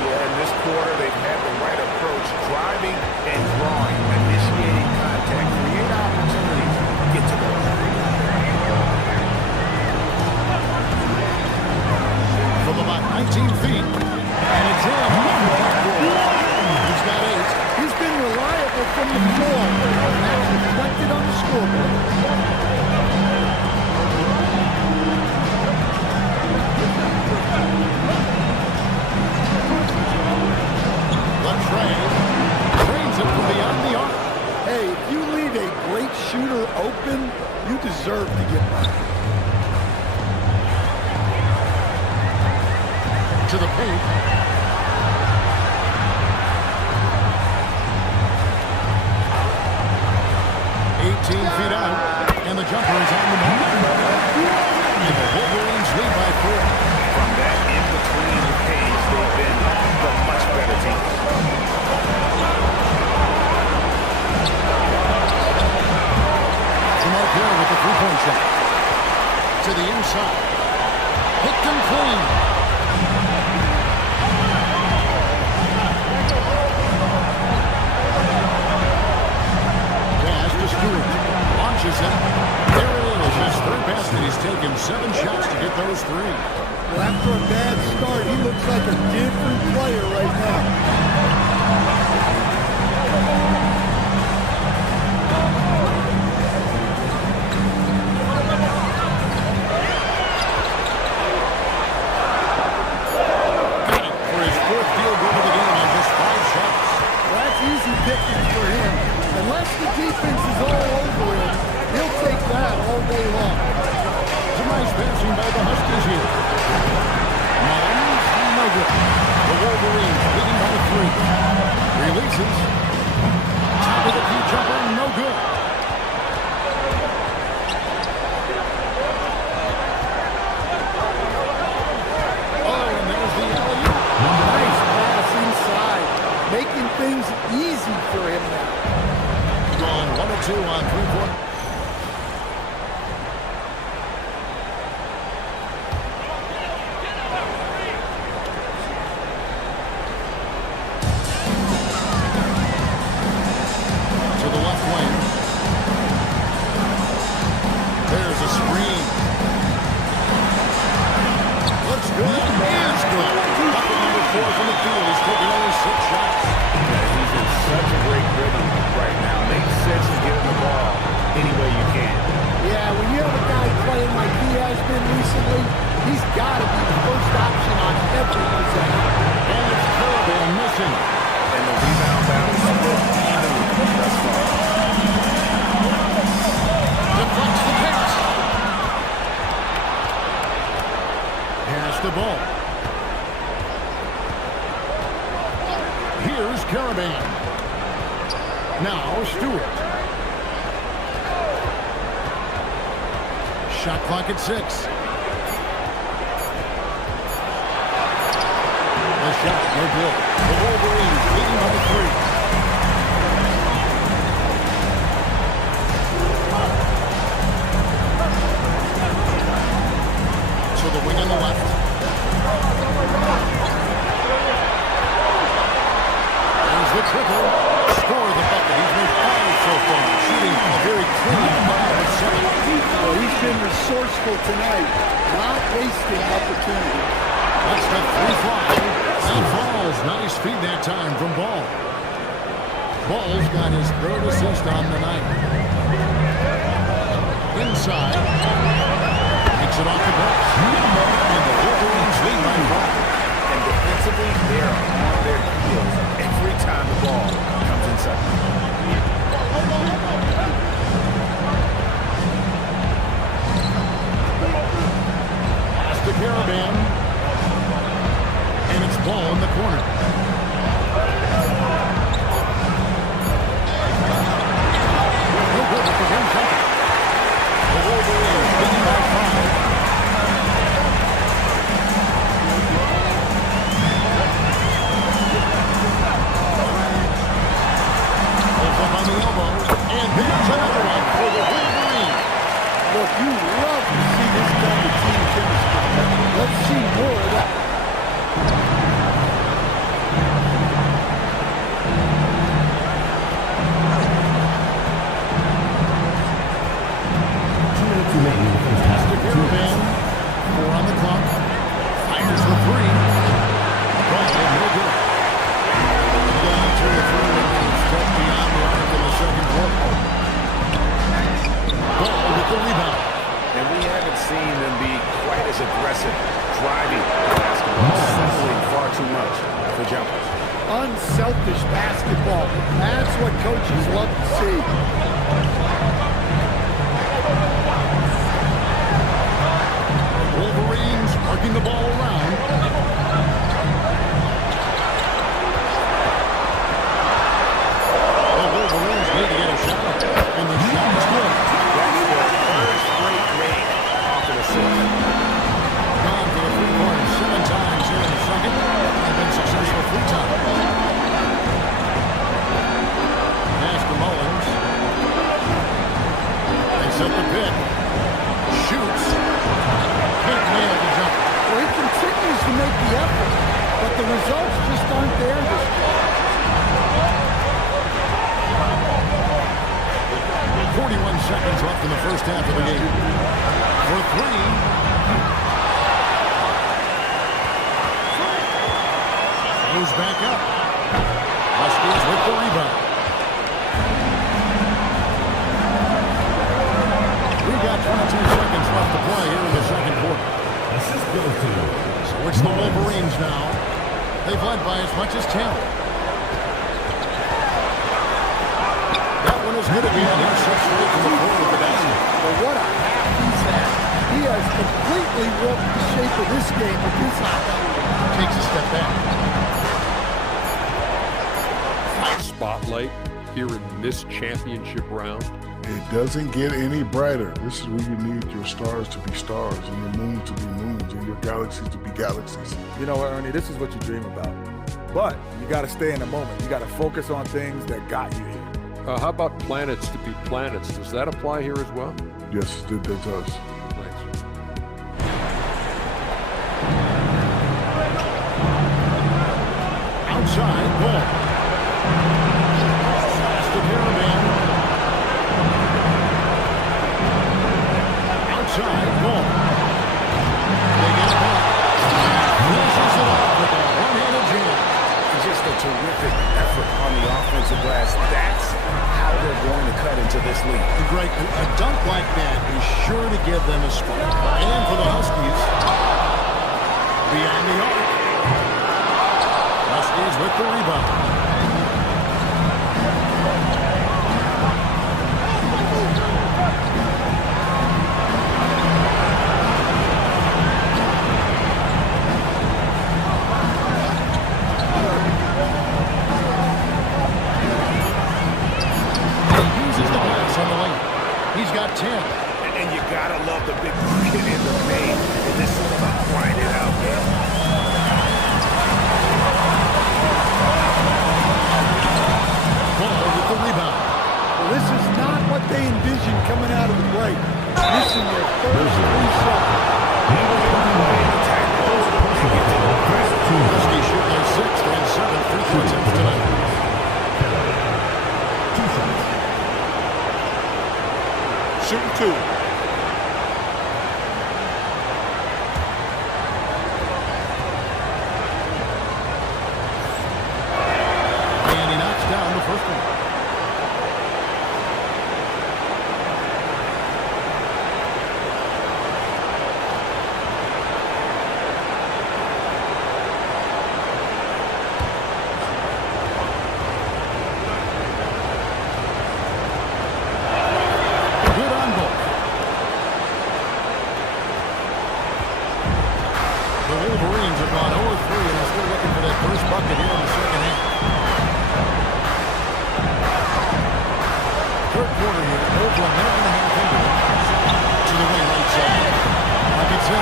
Yeah, in this quarter, they've had the right approach, driving and drawing, initiating contact, create opportunities, get to the line. From about 19 feet. And it's in. He's got 8. He's been reliable from the floor, and that's reflected on the scoreboard. Latrey into the paint. Feet out, and the jumper is on the mark. And the Wolverines lead by 4. From that in-between phase, they've been the much better team. Jamal Hill with the three-point shot. To the inside. Hooked and clean. Launches it. There it is. His third basket. He's taken 7 shots to get those 3. Well, after a bad start, he looks like a different player right now. Got it for his 4th field goal of the game on just 5 shots. Well, that's easy picking for him. Unless the defense is all over him, he'll take that all day long. It's a nice passing by the Huskies here. Mullins, no good. The Wolverines leading by 3. Releases. Top of the key jumper, no good. Oh, and there's the alley-oop. Nice pass inside, making things easy for him now. Gone 1-2 on 3-point. To the left wing. There's a screen. Looks good. Is good. Bucket number 4 from the field. He's taken only 6 shots. He's in such a great rhythm right now. Makes sense to get him the ball any way you can. Yeah, when you have a guy playing like he has been recently, he's got to be the first option on every possession. And it's Carabin missing. And the rebound battle split evenly thus far. Deflects the pass. Pass the ball. Here's Carabin. Now Stewart. Shot clock at 6. The shot, no good. The Wolverines leading by 3. To the wing on the left. There's the triple. Score the bucket. He's made 5 so far. Shooting a very clean 5 of 7. Well, he's been resourceful tonight, not wasting opportunity. That's the 3-fly. And Falls. Nice feed that time from Ball. Ball's got his 3rd assist on the night. Inside. Takes it off the glass. And the Wolverines lead by 5. And defensively, they're on their heels every time the ball comes inside. Pass to Carabin. And it's Ball in the corner. No good with the rim jumper. The Wolverines leading by 5. Up on the elbow, and there's another one for the Wolverines. Look, you love to see this kind of team chemistry. Let's see more of that. Pass to Carabin. 4 on the clock. Fires the 3. Ball, no good. Down to the 3. Step beyond the arc in the second quarter. Ball with the rebound. And we haven't seen them be quite as aggressive driving the basketball, settling far too much for jumpers. Unselfish basketball. That's what coaches love to see. Wolverines working the ball around. the results just aren't there this year. 41 seconds left in the first half of the game. For three. Moves back up. Huskies with the rebound. We've got 22 seconds left to play here in the second quarter. Assist goes to. So it's the Wolverines now. They've led by as much as 10. That one is good again. He sets straight from the floor with the basket. But what a half he's had. He has completely warped the shape of this game with his hot. Takes a step back. Spotlight here in this championship round. It doesn't get any brighter. This is where you need your stars to be stars and your moons to be moons and your galaxies to be galaxies. You know what, Ernie, this is what you dream about. But you got to stay in the moment. You got to focus on things that got you here. How about planets to be planets? Does that apply here as well? Yes, it does. Thanks. Outside, ball. That's the caravan. Outside, ball. They get it back. Finishes it off with a one-handed jam. Just a terrific effort on the offensive glass. That's how they're going to cut into this lead. Greg, a dunk like that is sure to give them a spark. And for the Huskies, behind the arc. Huskies with the rebound. He's got 10. And you gotta love the big bucket in the main. And this sort of a grind it out there. Ball with the rebound. Well, this is not what they envisioned coming out of the break. Missing their first 3 shots. Huskies shoot their 6th and 7th free throw attempts tonight. Shooting 2. And he knocks down the first one. Good on both. The Wolverines have gone 0-3 and are still looking for that first bucket here in the second half. Third quarter here, over a minute and a half into it. To the wing right side. Pocket 6.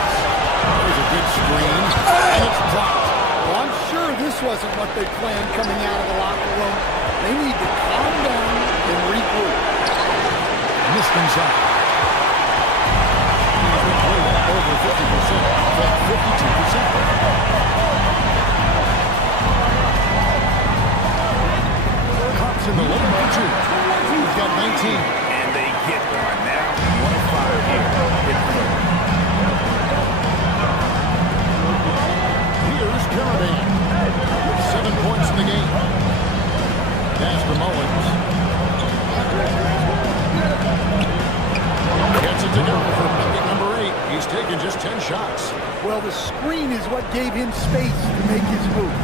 There's a good screen, and it's blocked. Well, I'm sure this wasn't what they planned coming out of the locker room. They need to calm down and regroup. Missed inside. He's been played at over 50%. Fell 52%. Cops in the lane for 2. He's got 19. And they get one now. 1 of 5 here. In third. Here's Caravan with 7 points in the game. Pass to Mullins. Gets it to go for bucket number 8. He's taken just 10 shots. Well, the screen is what gave him space to make his move.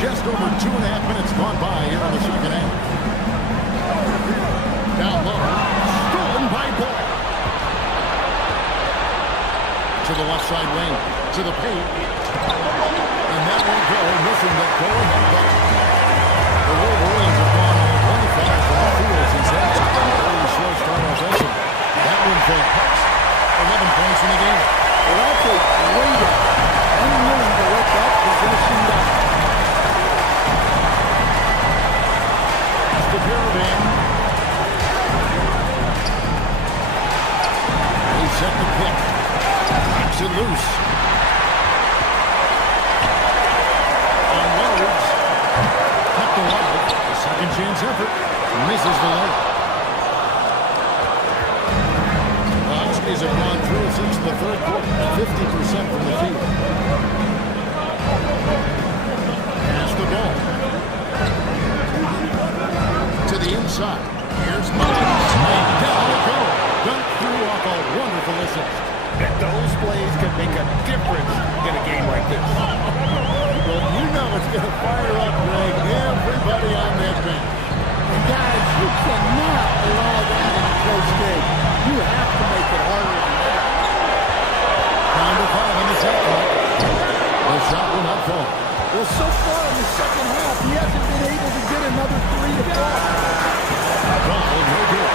Just over 2.5 minutes gone by here in the second half. Down low. Stolen by Boyd. To the left side wing. To the paint. And that won't go. Missing the go-ahead bucket. The Wolverines have gone on one fast from the field since that's a very slow start offensive. That one for Hutch. 11 points in the game. Well, that's a great effort. Unwilling to let that possession down. That's the Caravan. They set the pick. Knocks it loose. Unloads. Kept alive. A second chance effort. Misses the layup. The Huskies have gone through it since the third quarter. 50% from the field. Pass the ball. To the inside. Here's Mullins. And down it goes. Dunk through off a wonderful assist. And those plays can make a difference in a game like this. Well, you know it's going to fire up, Greg, everybody on that bench. And guys, you cannot allow that in a close game. You have to make it harder than that. Down to 5 on the shot clock. The shot will not fall. Well, so far in the second half, he hasn't been able to get another 3 to fall. Ball, no good.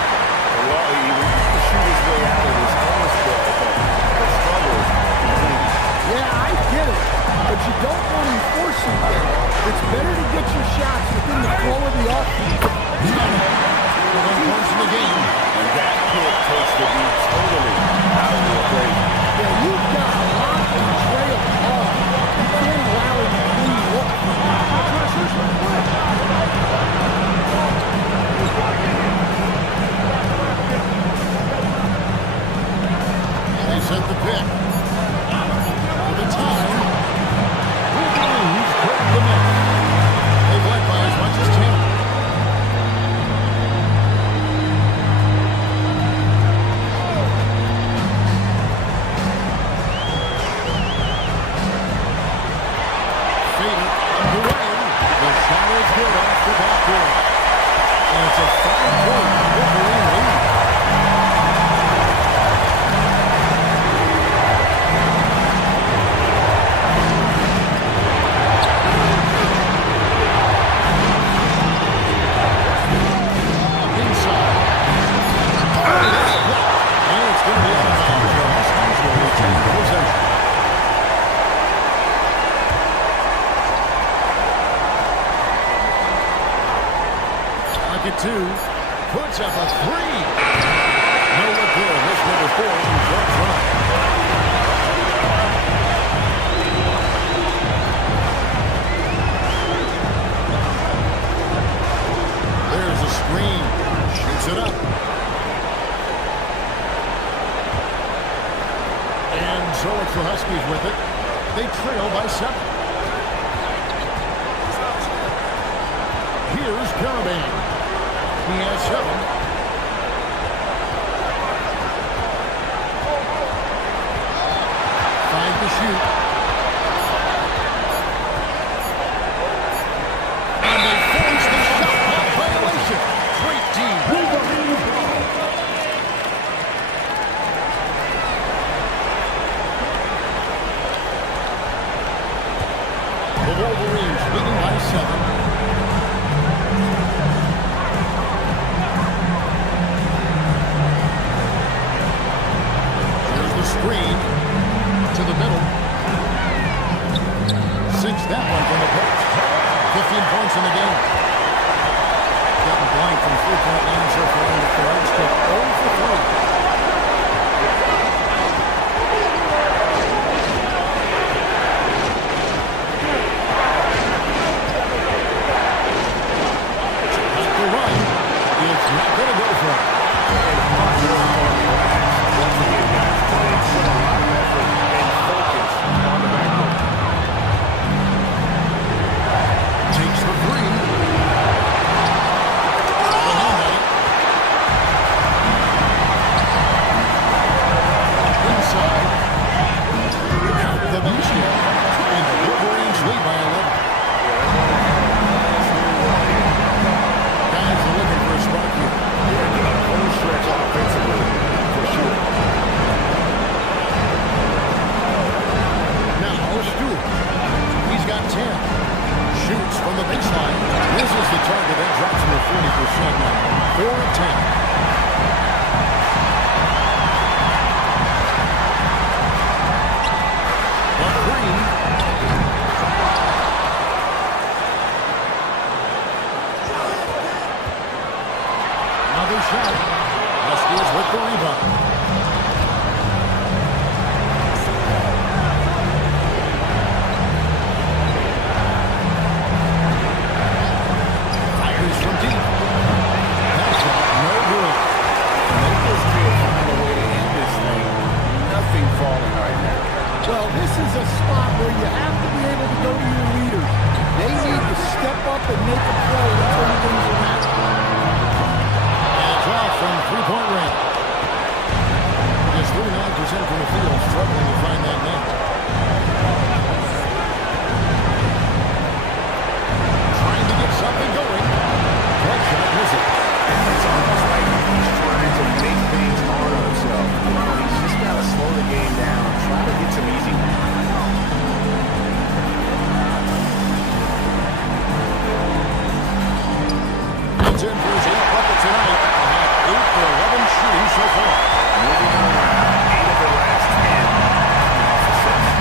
Well, he used to shoot his way out of his tennis ball, but the struggle continues. Yeah, I get it, but you don't want to enforce something. It's better to get your shots within the flow of the offense. 1 points in the game. And that kid takes the beat totally out of the equation. Yeah, you've got a lot to trail hard. You can't allow him to clean look. They set the pick. For the time, Wolverines put the miss. They've led by as much as 10. Fader underway. The shot is good off the backboard. And it's a 5-point Wolverine lead. Two, puts up a 3. No look good. This number 4 in front front. There's a screen. Shoots it up. And so it's the Huskies with it. They trail by 7. Here's Caravan. He has 7. 5 to shoot. And they force the shot clock violation. Great team. The Wolverines leading by 7. Screen to the middle. 6 that one from the post. 15 points in the game. Gotten blank from 3-point line so far in the third. Took 0 for 3. The run is not going to go for it. Takes the 3. goes in from the field, struggling to find that net. Trying to get something going. That shot misses. It's almost like he's trying to make things hard on himself. He's just got to slow the game down, try to get some easy ones. It's in for his 8th bucket tonight. 8 for 11 shooting so far. Moving around, 8 of the last 10 coming off assists.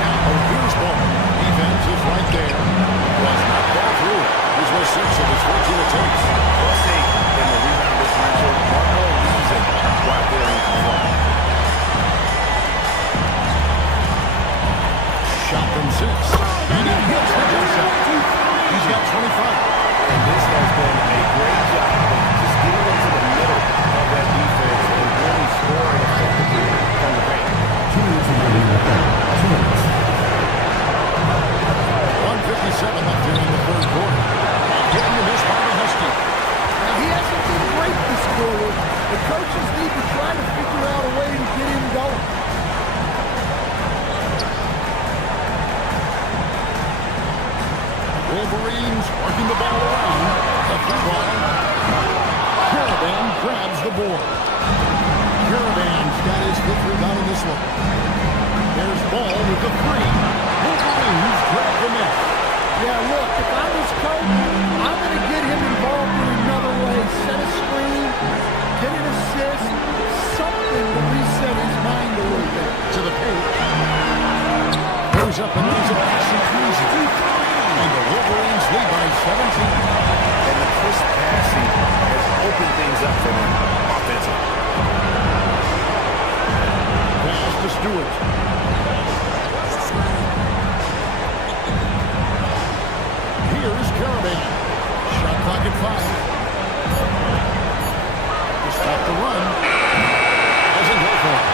Now, here's ball. Defense is right there. Does not fall through. He's with 6 of his 14 attempts. Plus 8 in the rebound differential. One more reason why they're in control. Shot from 6. And he hits the jump shot. He's got 25. And this has been a great job of just getting into the middle of that defense and really scoring effectively from the paint. 2 minutes remaining in the third. 2 minutes. 1:57 left here in the third quarter. Getting the miss by the Husky. Now, he hasn't been great this quarter. The coaches need to try to figure out a way to get him going. Wolverines working the ball around. The free ball. Caravan grabs the board. Caravan's got his 5th rebound in this one. There's Ball with the 3. Wolverines grab the net. Yeah, look, if I'm his coach, I'm going to get him involved in another way. Set a screen, get an assist, something to reset his mind a little bit. To the paint. Goes up and lays it nice and easy. And the Wolverines lead by 17. And the crisp passing has opened things up for them offensively. Pass to Stewart. Here's Caravan. Shot clock at 5. To stop the run. Doesn't go for it.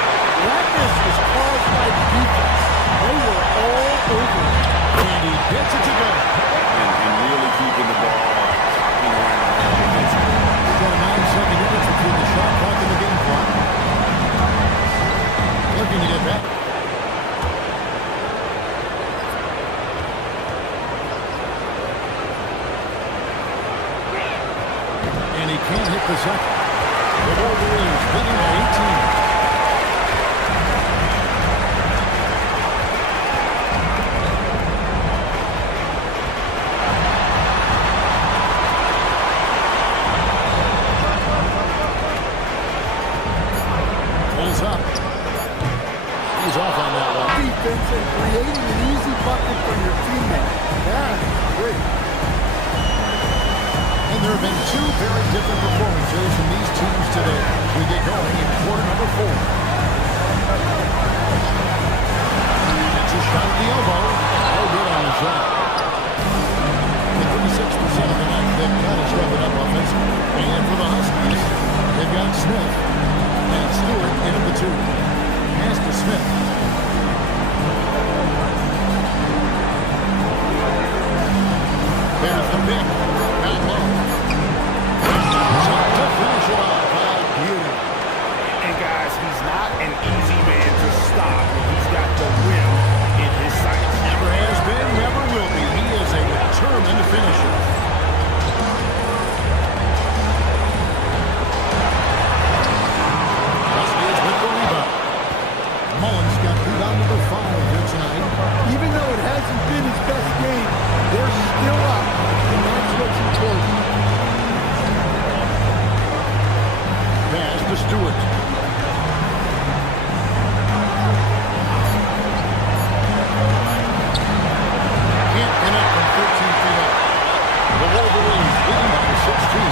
Lackness is caused by the defense. They were all over him. And he gets it to go. And really keeping the ball hopping around defensively. We've got a 9-second difference between the shot clock and the game clock. Looking to get back. And he can't hit the second. The Wolverines leading by 18. Up. He's off on that one. Defense and creating an easy bucket for your teammate. That's great. And there have been 2 very different performances from these teams today. We get going in quarter number 4. That's a shot at the elbow. No good on the shot. With 36% of the night, they've got to step it up offensively. And for the Huskies, they've got Smith. And Stewart in at the 2. Pass to Smith. There's the pick. Back low. To finish it off. Beauty. And guys, he's not an easy man to stop. He's got the rim in his sights. Never has been, never will be. He is a determined finisher. Mullins got rebound number 5 here tonight. Even though it hasn't been his best game, they're still up, and that's what's important. Pass to Stewart. Can't connect from 13 feet up. The Wolverines leading by 16.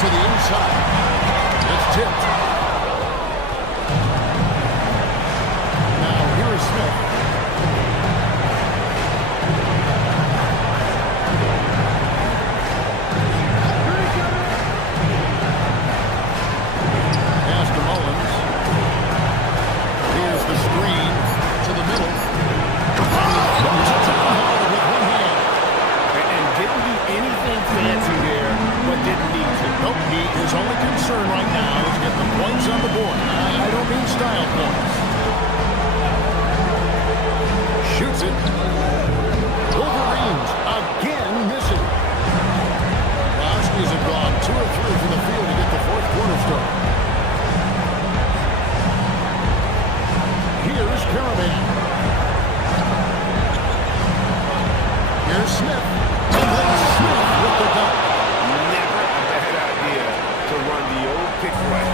To the inside. It's tipped. Smith. Pass to Mullins. Here's the screen to the middle. And didn't do anything fancy there, but didn't need His only concern right now is get the points on the board. I don't mean style points. Shoots it. Wolverines again missing. The Huskies have gone 2 or 3 from the field to get the fourth quarter started. Here's Caravan. Here's Smith. And then Smith with the dunk. Never a bad idea to run the old pick right.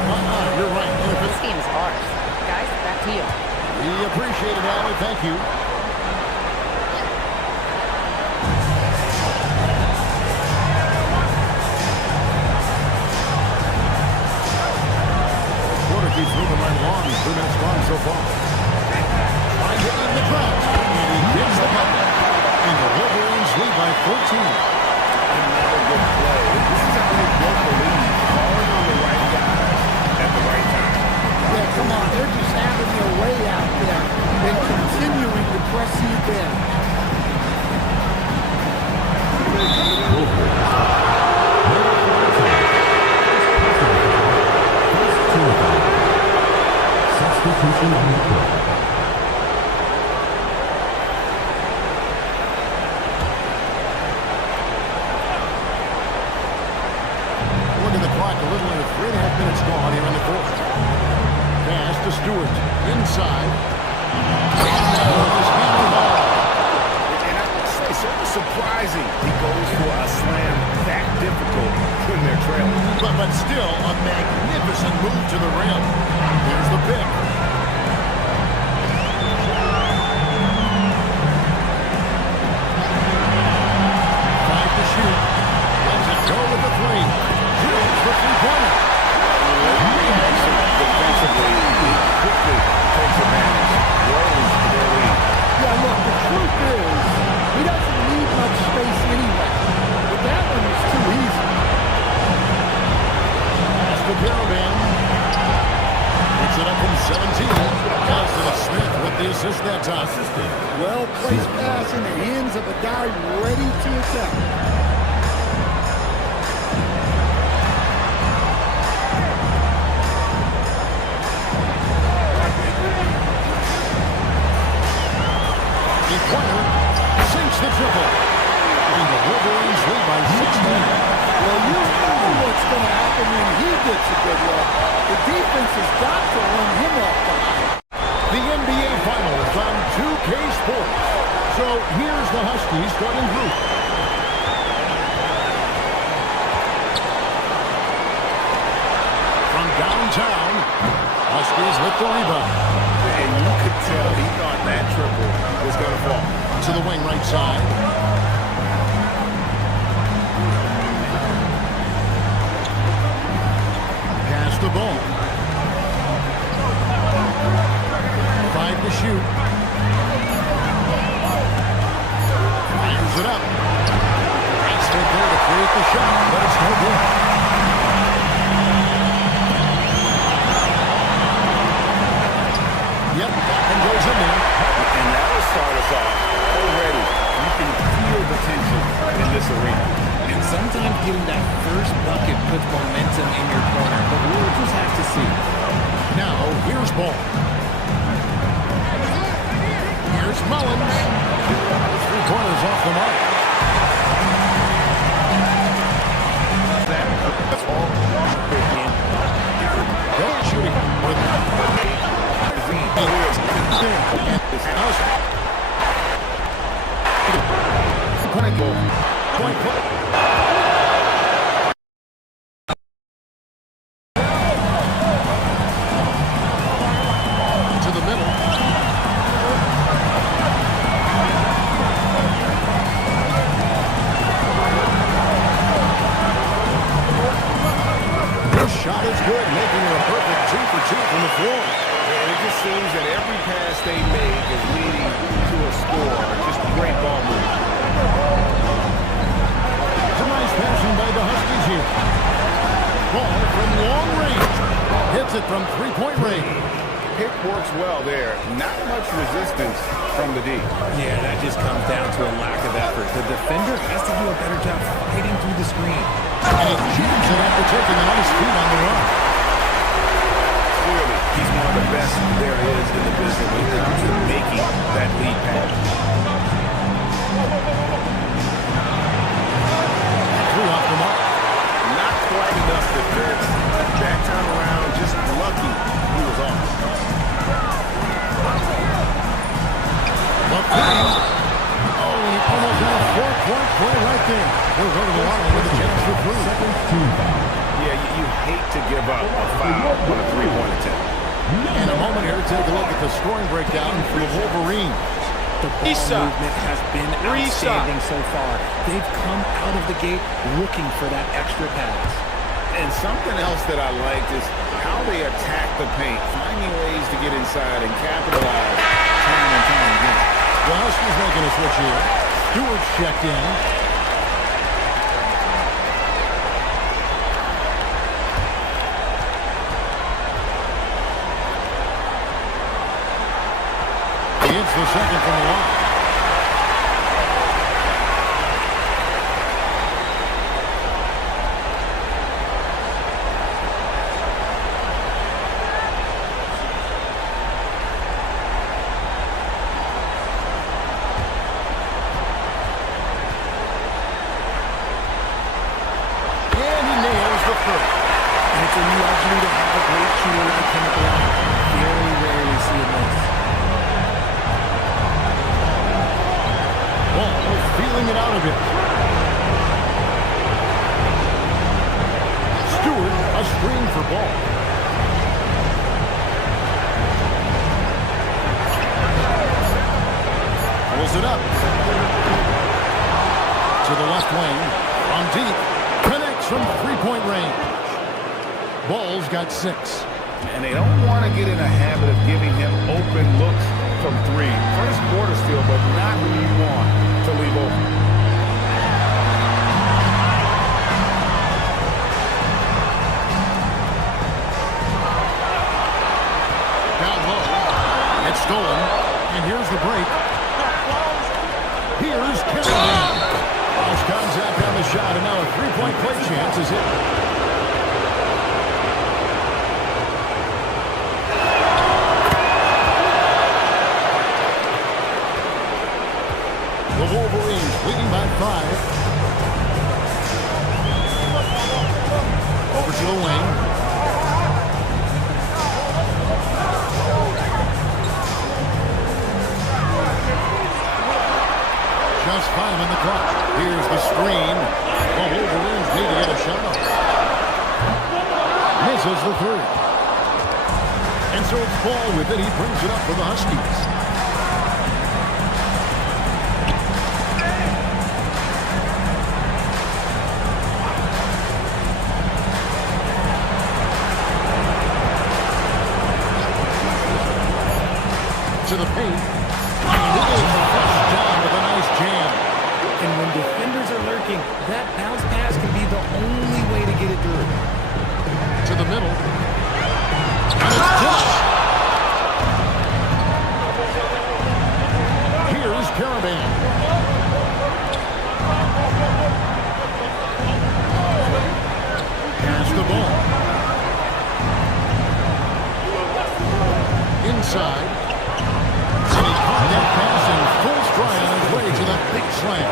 You're right. This game is ours. Guys, back to you. We appreciate it, Allie. Thank you. Quarter keeps moving right along. 2 minutes gone so far. Trying to end the drought. And he gets the bucket. And the Wolverines lead by 14. Another good play. This is how they built the lead. Calling on the right guys at the right time. Yeah, come on. They're just having their way out there and continuing to press the advantage. Substitution on the court. Look at the clock. A little under 3.5 minutes gone here in the fourth. Pass to Stewart. Inside. It's sort of surprising he goes for a slam that difficult when they're trailing. But still a magnificent move to the rim. Here's the pick. Five to shoot. Lets it go with the three. Drills the three-pointer. Defensively, he quickly takes advantage. Rolls to their lead. Yeah, look, the truth is, he doesn't need much space anyway. But that one was too easy. Pass the Caravan. Picks it up from 17. Pass to Smith with the assist that time. Well-placed pass in the hands of a guy ready to attack. Pointer sinks the triple. And the Wolverines lead by 16. Well, you know what's going to happen when he gets a good look. The defense has got to run him off the line. The NBA Finals on 2K Sports. So here's the Huskies starting group. From downtown, Huskies with the rebound. And you could tell he thought that triple was going to fall. To the wing right side. Pass the ball. 5 to shoot. Fires it up. Nice fit there to create the shot, but it's no good. Yep, that one goes in there. And that will start us off already. You can feel the tension in this arena. And sometimes getting that first bucket puts momentum in your corner, but we'll just have to see. Now, here's ball. Here's Mullins. The three-pointers off the mark. That's all. Great shooting. Point play. To the middle. This shot is good, making it a perfect 2 for 2 from the floor. And it just seems that every pass they make is leading to a score. Just great ball movement. It's a nice passing by the Huskies here. Ball from long range. Hits it from 3-point range. pick works well there. Not much resistance from the D. Yeah, that just comes down to a lack of effort. The defender has to do a better job fighting through the screen. And he jams it after taking a nice feed on the run. Clearly, he's one of the best there is in the business when it comes to making that lead pass. Three off the mark. Not quite enough defense. That time around, just lucky he was off. Oh, and he almost had a 4-point play right there. He'll go to the line with a chance for three. Second team foul. Yeah, you hate to give up a foul on a three-point attempt. In a moment here, take a look at the scoring breakdown for the Wolverines. The ball movement has been outstanding so far. They've come out of the gate looking for that extra pass. And something else that I liked is how they attack the paint, finding ways to get inside and capitalize time and time again. The Huskies making a switch here. Stewart's checked in. He hits the second from the line. It up to the left wing from deep, connects from three-point range. Ball's got 6, and they don't want to get in a habit of giving him open looks from 3. First quarter still, but not when you want to leave open. Down low, it's stolen, and here's the break. Here's Callahan. Lost contact on the shot, and now a three-point play chance is hit. The Wolverines leading by 5. Over to the wing. Just 5 on the clock. Here's the screen. The Wolverines need to get a shot off. Misses the 3. And so it's Paul with it. He brings it up for the Huskies. To the paint. And it is flushed down with a nice jam. And when defenders are lurking, that bounce pass can be the only way to get it through. To the middle. And it's pushed. Here's Caravan. Pass the ball. Inside. That pass in full stride on his way to the big slam.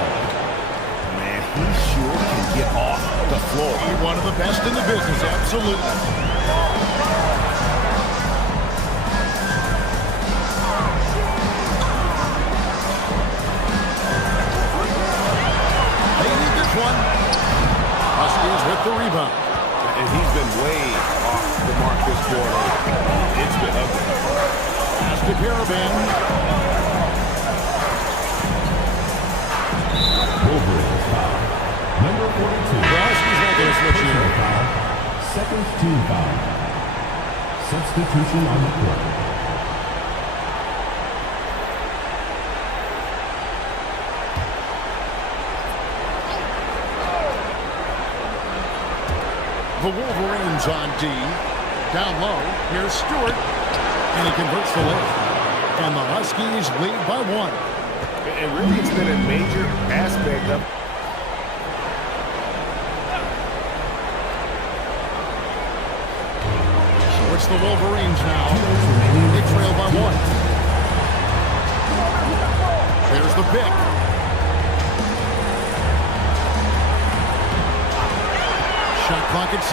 Man, he sure can get off the floor. He's one of the best in the business, absolutely. They need this one. Huskies with the rebound. And he's been way off the mark this quarter. It's been ugly. Pass to Caravan. Wolverines foul. Number 42. The Huskies making a switch here. Foul. Second team foul. Substitution on the court. The Wolverines on D. Down low. Here's Stewart. And he converts the lead. And the Huskies lead by 1. And really, it's been a major aspect of... So it's the Wolverines now. They trail by 1. There's the pick. Shot clock at 6.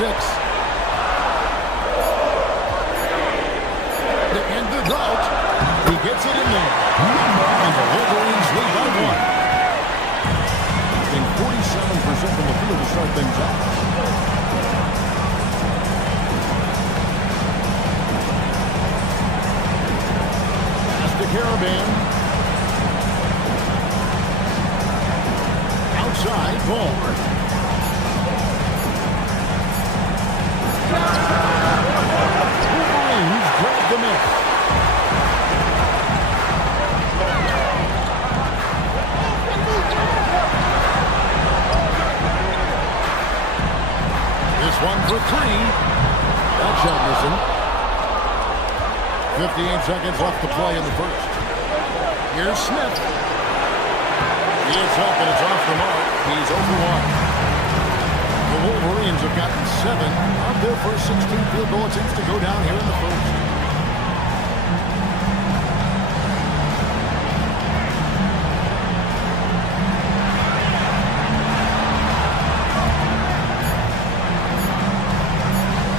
They end the drought. He gets it in there. And the Wolverines lead by 1. In 47% from the field to start things off. Pass to Caravan. Outside, ball. Wolverines grab the miss. This one for 3. That shot missing. 58 seconds left to play in the first. Here's Smith. He is up and it's off the mark. He's over 1. The Wolverines have gotten 7 of their first 16 field goal attempts to go down here in the first.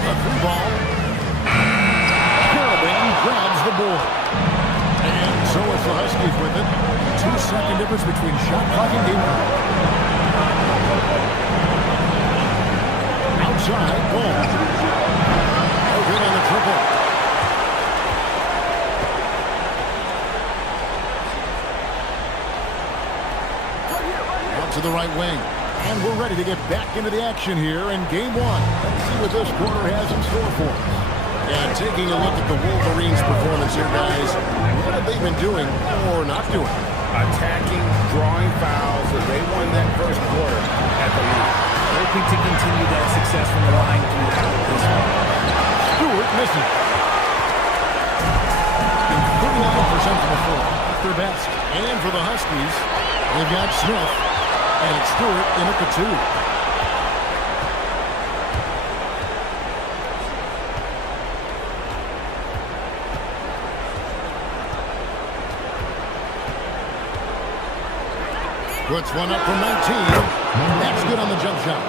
The 3 ball. Caravan grabs the board. And so is the Huskies with it. 2-second difference between shot clock and game clock. Outside, ball. No good on the triple. Out to the right wing. And we're ready to get back into the action here in game 1. Let's see what this quarter has in store for us. And taking a look at the Wolverines' performance here, guys. What have they been doing or not doing? Attacking, drawing fouls, as they won that first quarter at the lead. Hoping to continue that success from the line throughout this one. Stewart misses. 39% from the floor. Not their best. And for the Huskies, they've got Smith. And it's Stewart in at the 2. Puts one up from 19. That's good on the jump shot.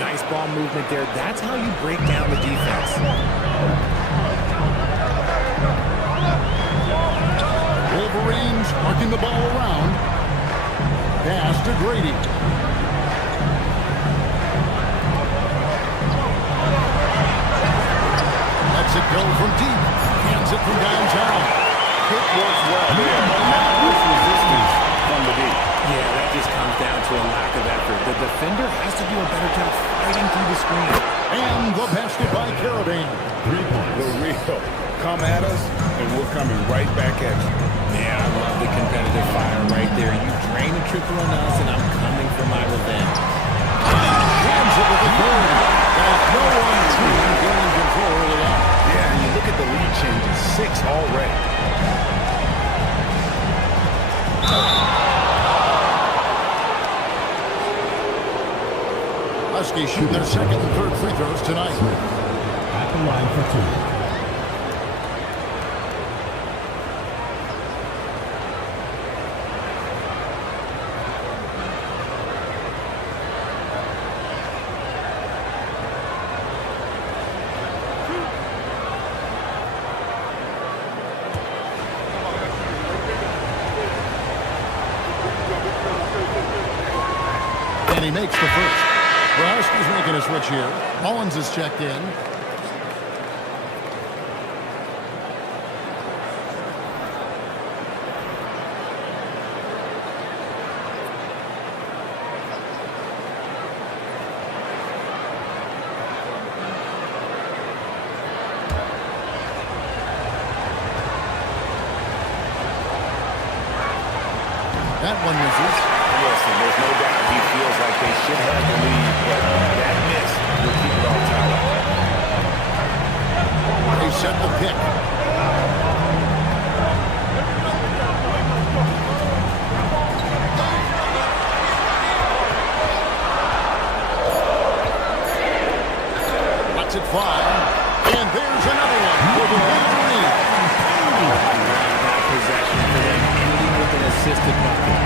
Nice ball movement there. That's how you break down the defense. Wolverines marking the ball around. Pass to Grady. Lets it go from deep. Hands it from downtown. Pick works well there. Not much resistance from the deep. Yeah, that just comes down to a lack of effort. The defender has to do a better job fighting through the screen. And the basket by Caravan. 3 points. The real. Come at us, and we're coming right back at you. Man, I love the competitive fire right there. You drain a triple on us, and I'm coming for my revenge. Jams it with the third. There's no one team gaining control early on. Yeah, and you look at the lead changes, 6 already. Huskies shoot their second and third free throws tonight. At the line for 2. And he makes the first. The Huskies making a switch here. Mullins is checked in. That one misses. Listen, there's no doubt he feels like they should have the lead, but that miss will keep it all tied up. They set the pick. it fly. And there's another one for the Wolverines. That possession for them, ending with an assisted bucket.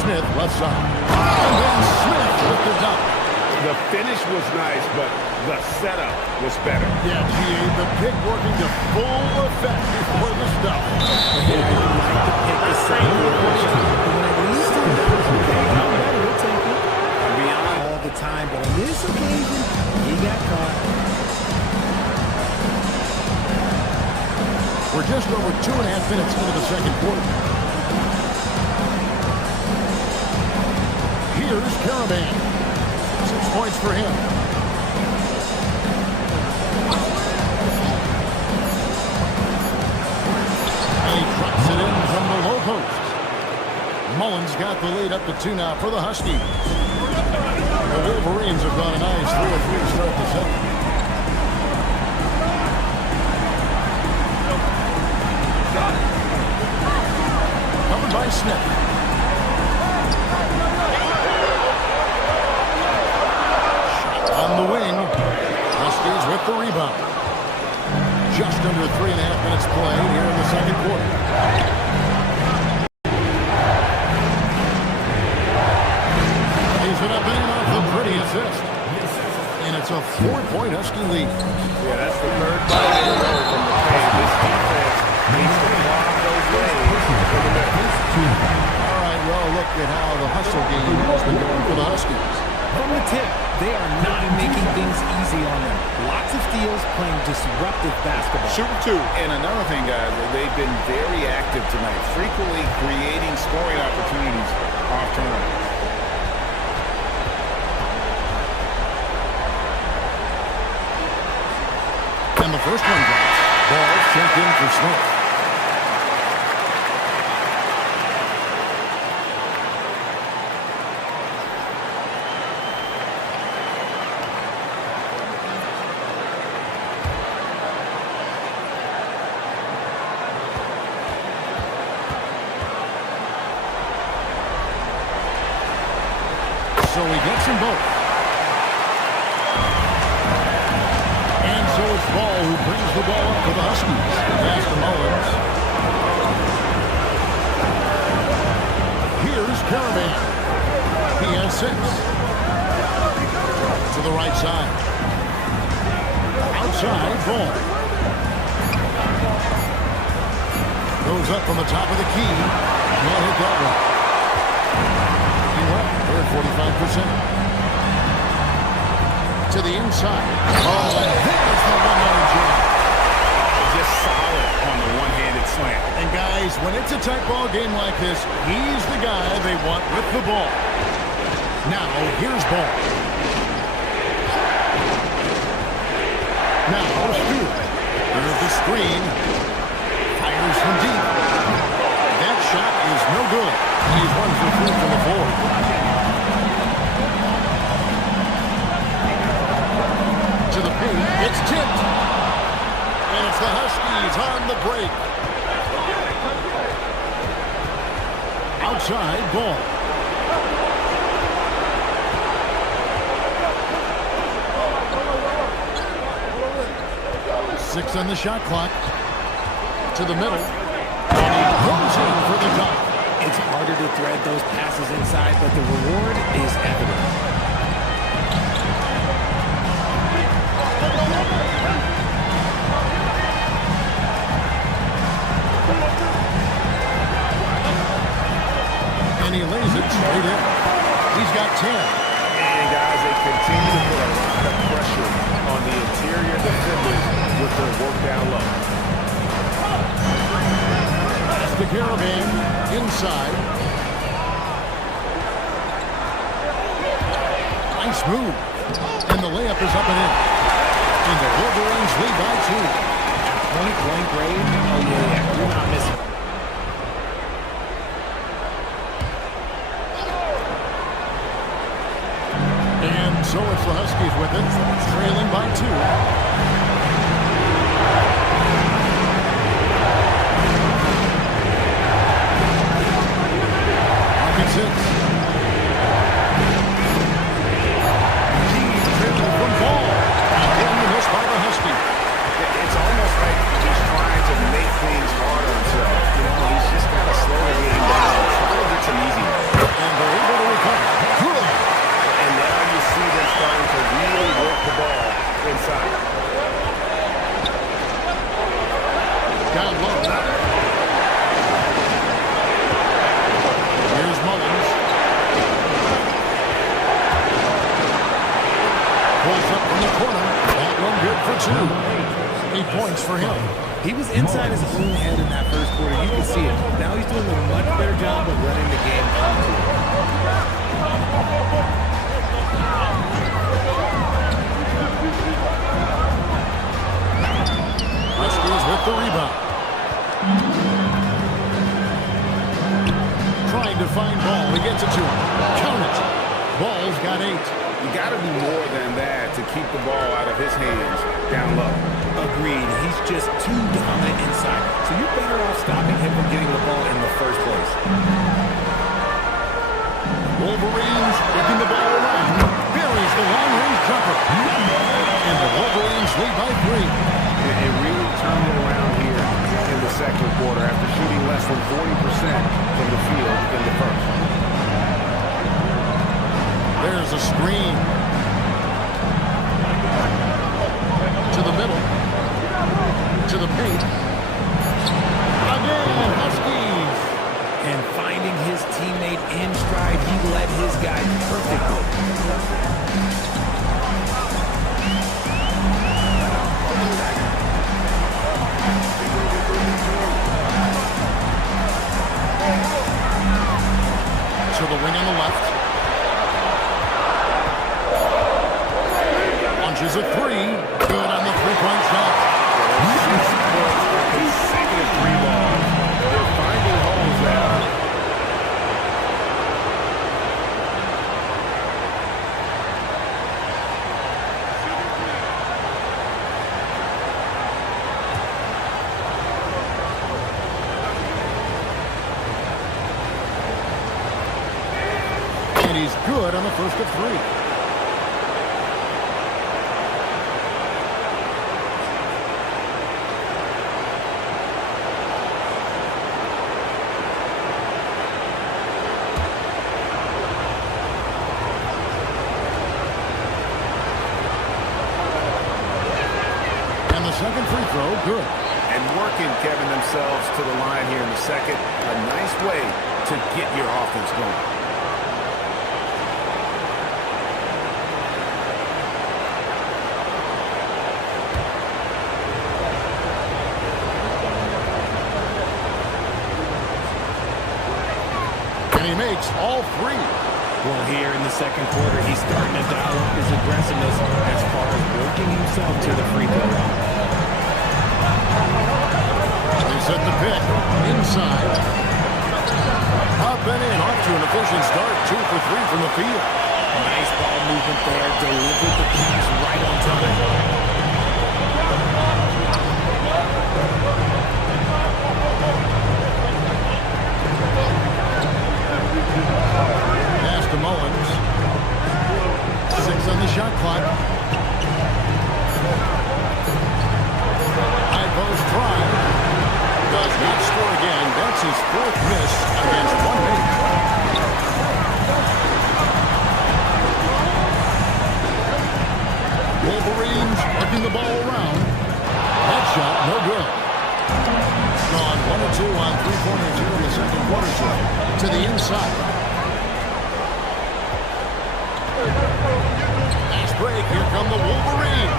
Smith left side. And then Smith with the dunk. The finish was nice, but the setup was better. Yeah, G.A., the pick working to full effect before the stuff. Yeah, you like to pick the second portion. But when it leads to that, okay, I'm ready, we'll take it. Beyond all the time, but on this occasion, he got caught. We're just over 2.5 minutes into the second quarter. Here's Caravan. 6 points for him. And he drops it in from the low post. Mullins got the lead up to 2 now for the Huskies. The Wolverines have gone a nice 3-3 to start the second. Covered by Smith. On the wing, Huskies with the rebound. Just under 3.5 minutes played here in the second quarter. Lays it up and in off the pretty assist. And it's a 4-point Husky lead. Yeah, that's the third ball in a row from the paint. This defense needs to block those lanes for the middle. All right, well, look at how the hustle game has been going for the Huskies. From the tip, they are not making things easy on them. Lots of steals, playing disruptive basketball. Shooting 2. And another thing, guys, they've been very active tonight, frequently creating scoring opportunities off turnovers. And the first one drops. Ball checked in for Smith. So he gets them both. And so it's Ball who brings the ball up for the Huskies. Pass to Mullins. Here's Caravan. He has 6. To the right side. Outside, Ball. Goes up from the top of the key. Can't hit that one. They're at 45%. To the inside. Oh, and there's the one-handed jam. Just solid on the one-handed slam. And guys, when it's a tight ball game like this, he's the guy they want with the ball. Now, here's Ball. Now, Stewart. Here's the screen. Fires from deep. That shot is no good. He's 1 for 3 from the floor. To the paint, it's tipped. And it's the Huskies on the break. Outside, Ball. Six on the shot clock. To the middle. And he goes in for the dunk. It's harder to thread those passes inside, but the reward is evident. And he lays it straight in. He's got 10. And guys, they continue to put a lot of pressure on the interior defenders with their work down low. That's the Caravan inside. Nice move. And the layup is up and in. And the Wolverines lead by 2. Point blank range. Oh, yeah. You're not missing. And so it's the Huskies with it, trailing by 2. Pocket 6. for 2. 8 points for him. He was inside his own head in that first quarter. You can see it. Now he's doing a much better job of letting the game come to him. Huskies with the rebound. Trying to find Ball. He gets it to him. Count it. Ball's got 8. You got to do more than that to keep the ball out of his hands down low. Agreed. He's just too dominant inside. So you're better off stopping him from getting the ball in the first place. Wolverines whipping the ball around. Buries the long-range jumper. And the Wolverines lead by 3. It really turned it around here in the second quarter after shooting less than 40% from the field in the first. There's a screen. To the middle. To the paint. Again, Huskies. And finding his teammate in stride, he led his guy perfectly. To the wing on the left. Launches a 3. Good on the three-point shot. Consecutive 3 balls. They're finding holes now. And he's good on the first of 3. Second free throw, good. And working, Kevin, themselves to the line here in the second. A nice way to get your offense going. And he makes all 3. Well, here in the second quarter, he's starting to dial up his aggressiveness as far as working himself to the free throw line. They set the pick. Inside. Up and in. Off to an efficient start. 2 for 3 from the field. Nice ball movement there. Delivered the pass right on time. Pass to Mullins. 6 on the shot clock. High post try. Does not score again. That's his 4th miss against 1-8. Wolverines working the ball around. That shot, no good. Gone 1-2 on 3-pointers here in the second quarter. To the inside. Fast break. Here come the Wolverines.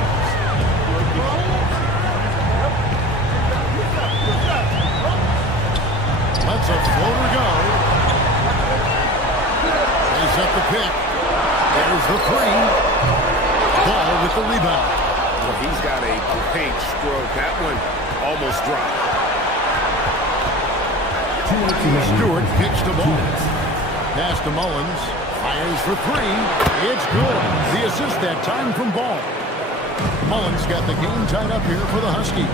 Lets a floater go. They set the pick. There's the 3. Ball with the rebound. Well, he's got a great stroke. That one almost dropped. Stewart kicks the ball. Pass to Mullins. Fires for 3. It's good. The assist that time from Ball. Mullins got the game tied up here for the Huskies.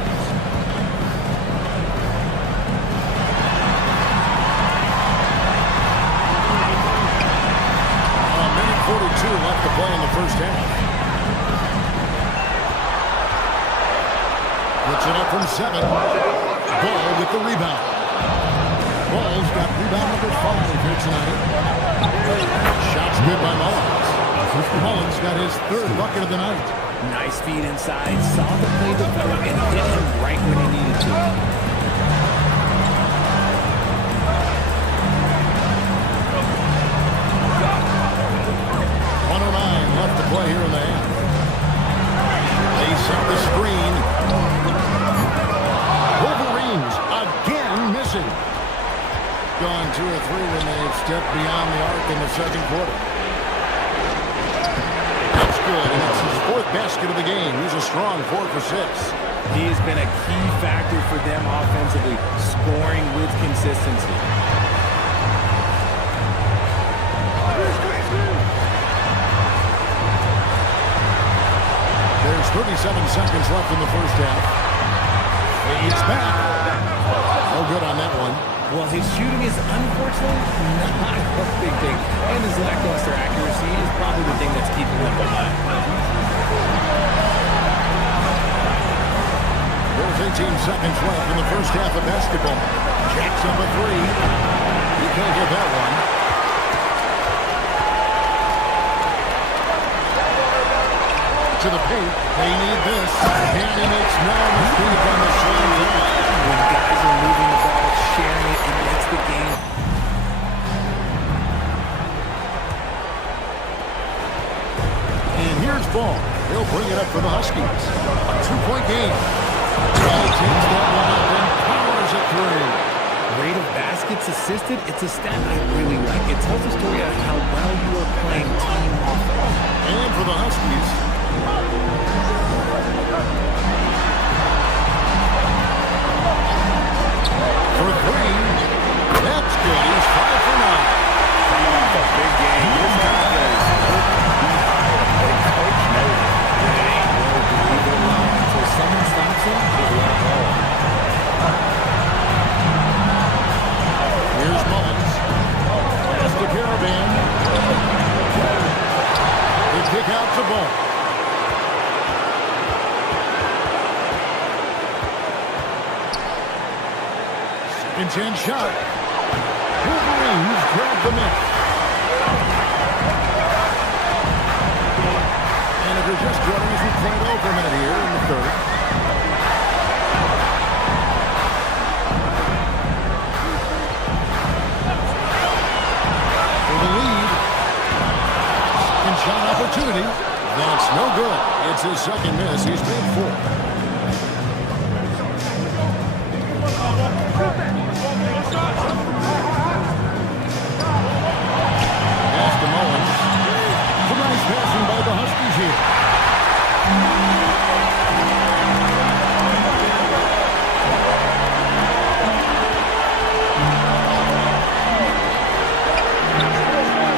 A minute 42 left to play in the first half. Puts it up from 7. Ball with the rebound. Ball's got rebound number 5 here tonight. Shot's good by Mullins. Mullins got his 3rd bucket of the night. Nice feed inside. Saw the play develop and hit him right when he needed to. .109 left to play here in the half. They set the on 2 or 3 when they've stepped beyond the arc in the second quarter. That's good, and it's his 4th basket of the game. He's a strong 4 for 6. He has been a key factor for them offensively, scoring with consistency. There's 37 seconds left in the first half. Fades back. No good on that one. Well, his shooting is unfortunately not a big thing, and his lackluster accuracy is probably the thing that's keeping him behind. There's 18 seconds left in the first half of basketball. Jacks up a 3. You can't get that one. To the paint. They need this. And he makes no mistake on the slam dunk. When guys are moving the ball, sharing it, it makes the game. And here's Ball. He'll bring it up for the Huskies. A 2-point game. Ball takes that one up and powers it through. Rate of baskets assisted, it's a stat I really like. It tells a story of how well you are playing team offense. And for the Huskies, for 3, that's good. He's 5 for 9. A big game. This confidence couldn't be higher. But coach knows it ain't no leave it alone. Until someone stops him, he'll let it go. Here's Mullins. Pass to Caravan. They kick out to Ball. Second chance shot. Wolverines grab the miss. And if you're just joining us, we played over a minute here in the third. For the lead. Second shot opportunity. That's no good. It's his second miss. He's made 4. Pass to Mullins. Some nice passing by the Huskies here.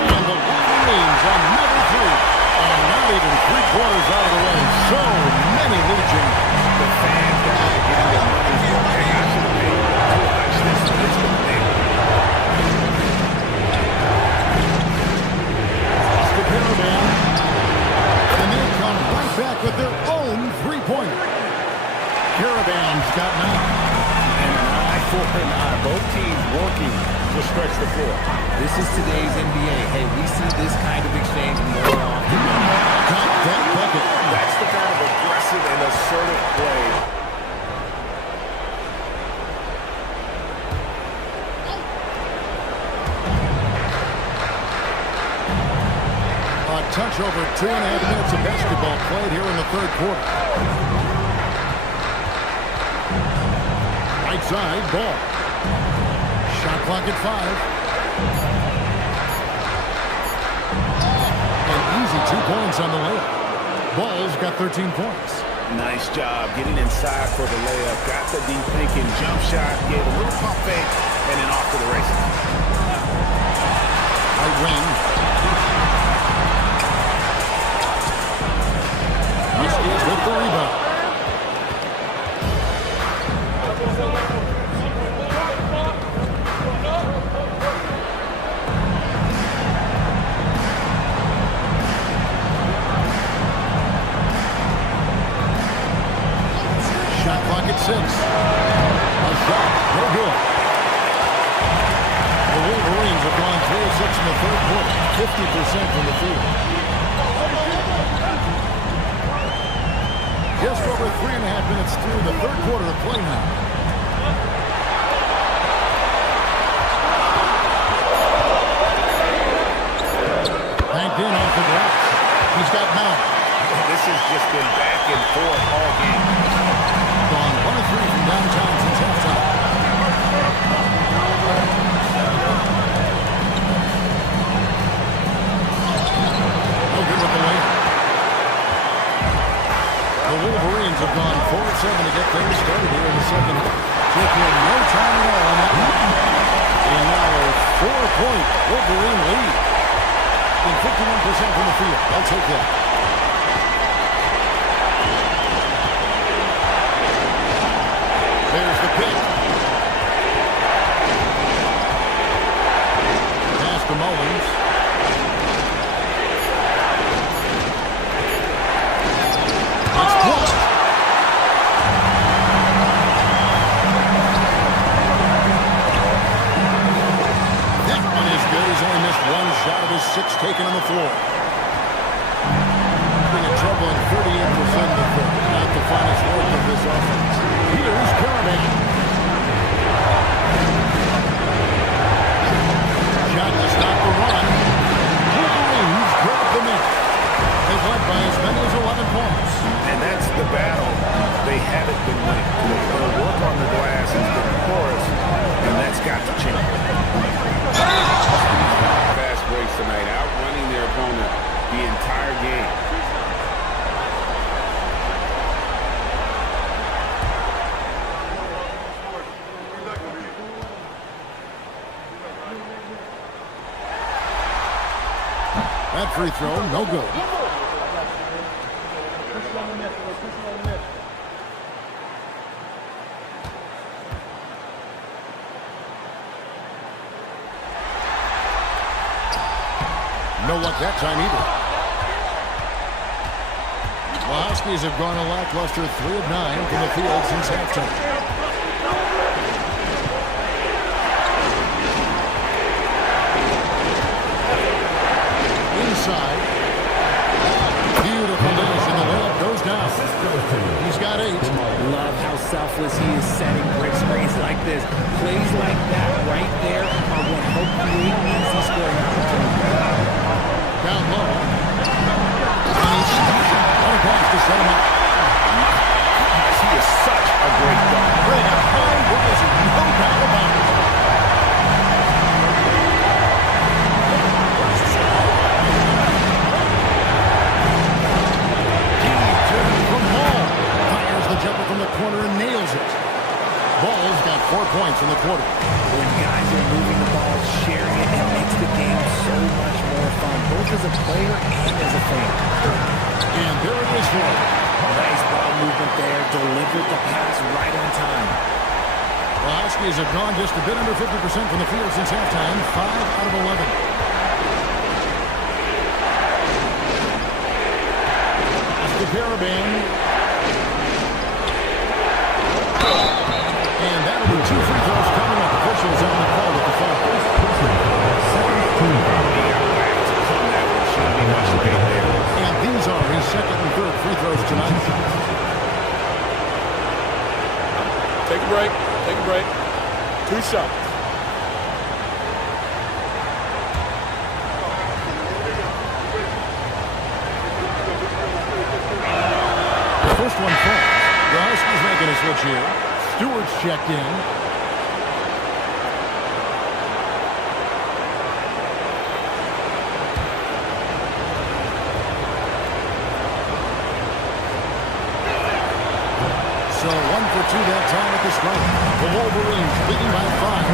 And the Wolverines another 3. And not even 3/4 out of the way. So many Legion. The fans got to get their money's worth. Hey, I should have paid to watch this. It's the thing. The Caravan. And they come right back with their own 3-pointer. Caravan's got 9. And an eye for an eye. Both teams working to stretch the floor. This is today's NBA. Hey, we see this kind of exchange more often. Got that bucket. That's the kind of aggressive and assertive play. A touch over 2.5 minutes of basketball played here in the third quarter. Right side, Ball. Shot clock at 5. An easy 2 points on the layup. Ball's got 13 points. Nice job getting inside for the layup. Got the deep thinking jump shot. Gave a little pump fake and then off to the races. Right wing. Huskies with the rebound. Shot clock at 6. A shot, no good. The Wolverines have gone 3 of 6 in the third quarter, 50% from the field. Just over 3.5 minutes through the third quarter of play now. Banked in off the glass. He's got 9. This has just been back and forth all game. Gone 1 of 3 from downtown since halftime. Wolverines have gone 4-7 to get things started here in the second. Taking no time at all on that one. And now a 4-point Wolverine lead. In 51% from the field. I'll take that. There's the pick. Pass to Mullins. It's blocked. That one is good. He's only missed one shot of his 6 taken on the floor. Being in trouble in 38% of the floor. Not the finest work of this offense. Here's Kermit. Shot to stop the run. Wolverines grab the miss. They've led by as many as 11 points. And that's the battle they haven't been winning. Their work on the glass has been porous, and that's got to change. Fast breaks tonight, outrunning their opponent the entire game. That free throw, no good. No luck that time either. The Huskies have gone a lackluster 3 of 9 from the field since halftime. Inside. Beautiful dish, and the layup goes down. He's got 8. Love how selfless he is setting brick screens like this. Plays like that right there are what help create easy scoring opportunities. Down low. And he's on a pass to set him up. He is such a great guard. Playing a high rise, no doubt about it. Deep turn from Ball. Fires the jumper from the corner and nails it. Ball's got 4 points in the quarter. When guys are moving the ball, sharing it, it makes the game so much more fun, both as a player and as a fan. And there it is for him. Nice ball movement there, delivered the pass right on time. The Huskies have gone just a bit under 50% from the field since halftime, 5 out of 11. It's the Caravan. And that'll be 2 free throws coming up. Officials on the call with the foul. And these are his second and third free throws tonight. Take a break. Take a break. 2 shots. The first one falls. The Huskies making a switch here. Stewart's checked in. So 1 for 2 that time at the stripe. The Wolverines leading by 5.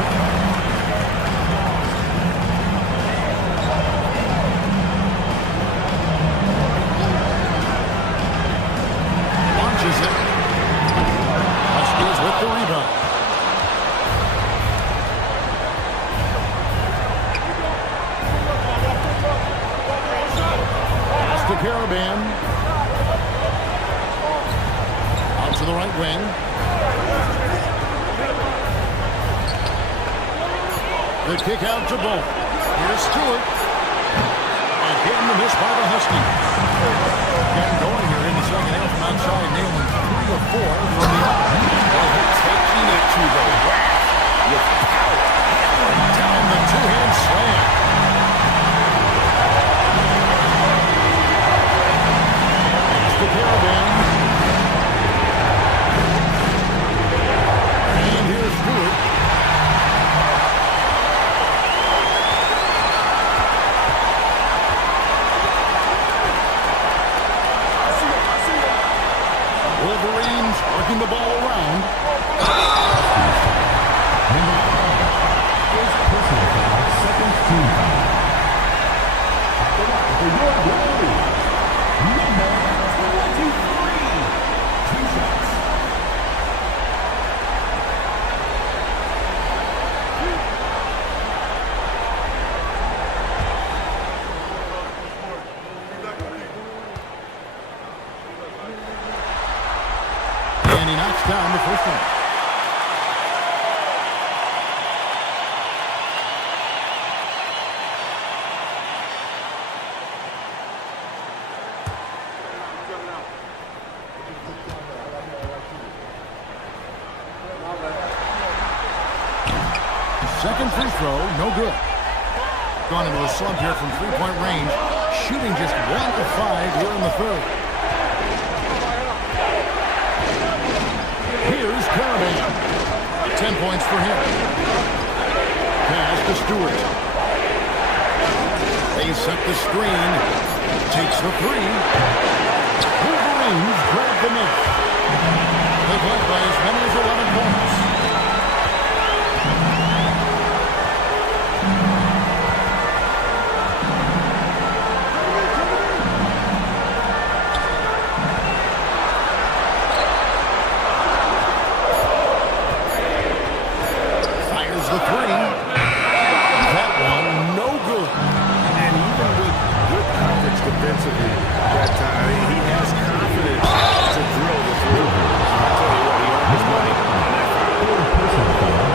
Launches it. Huskies with the rebound. Pass to Caravan. Out to the right wing. The kick out to Bolt. Here's Stewart. Again the miss by the Huskies. Getting going here in the second half from outside, nailing 3 of 4 from the arc. Taking it to the rack with power. Down the 2-hand slam. It's the Caravan. And here's Stewart. Wolverines knocks down the first one. Second free throw, no good. Gone into a slump here from three-point range. Shooting just 1 of 5 here in the third. Here's Caravan. 10 points for him. Pass to Stewart. They set the screen. Takes the three. Wolverines grab the miss. They've led by as many as 11 points.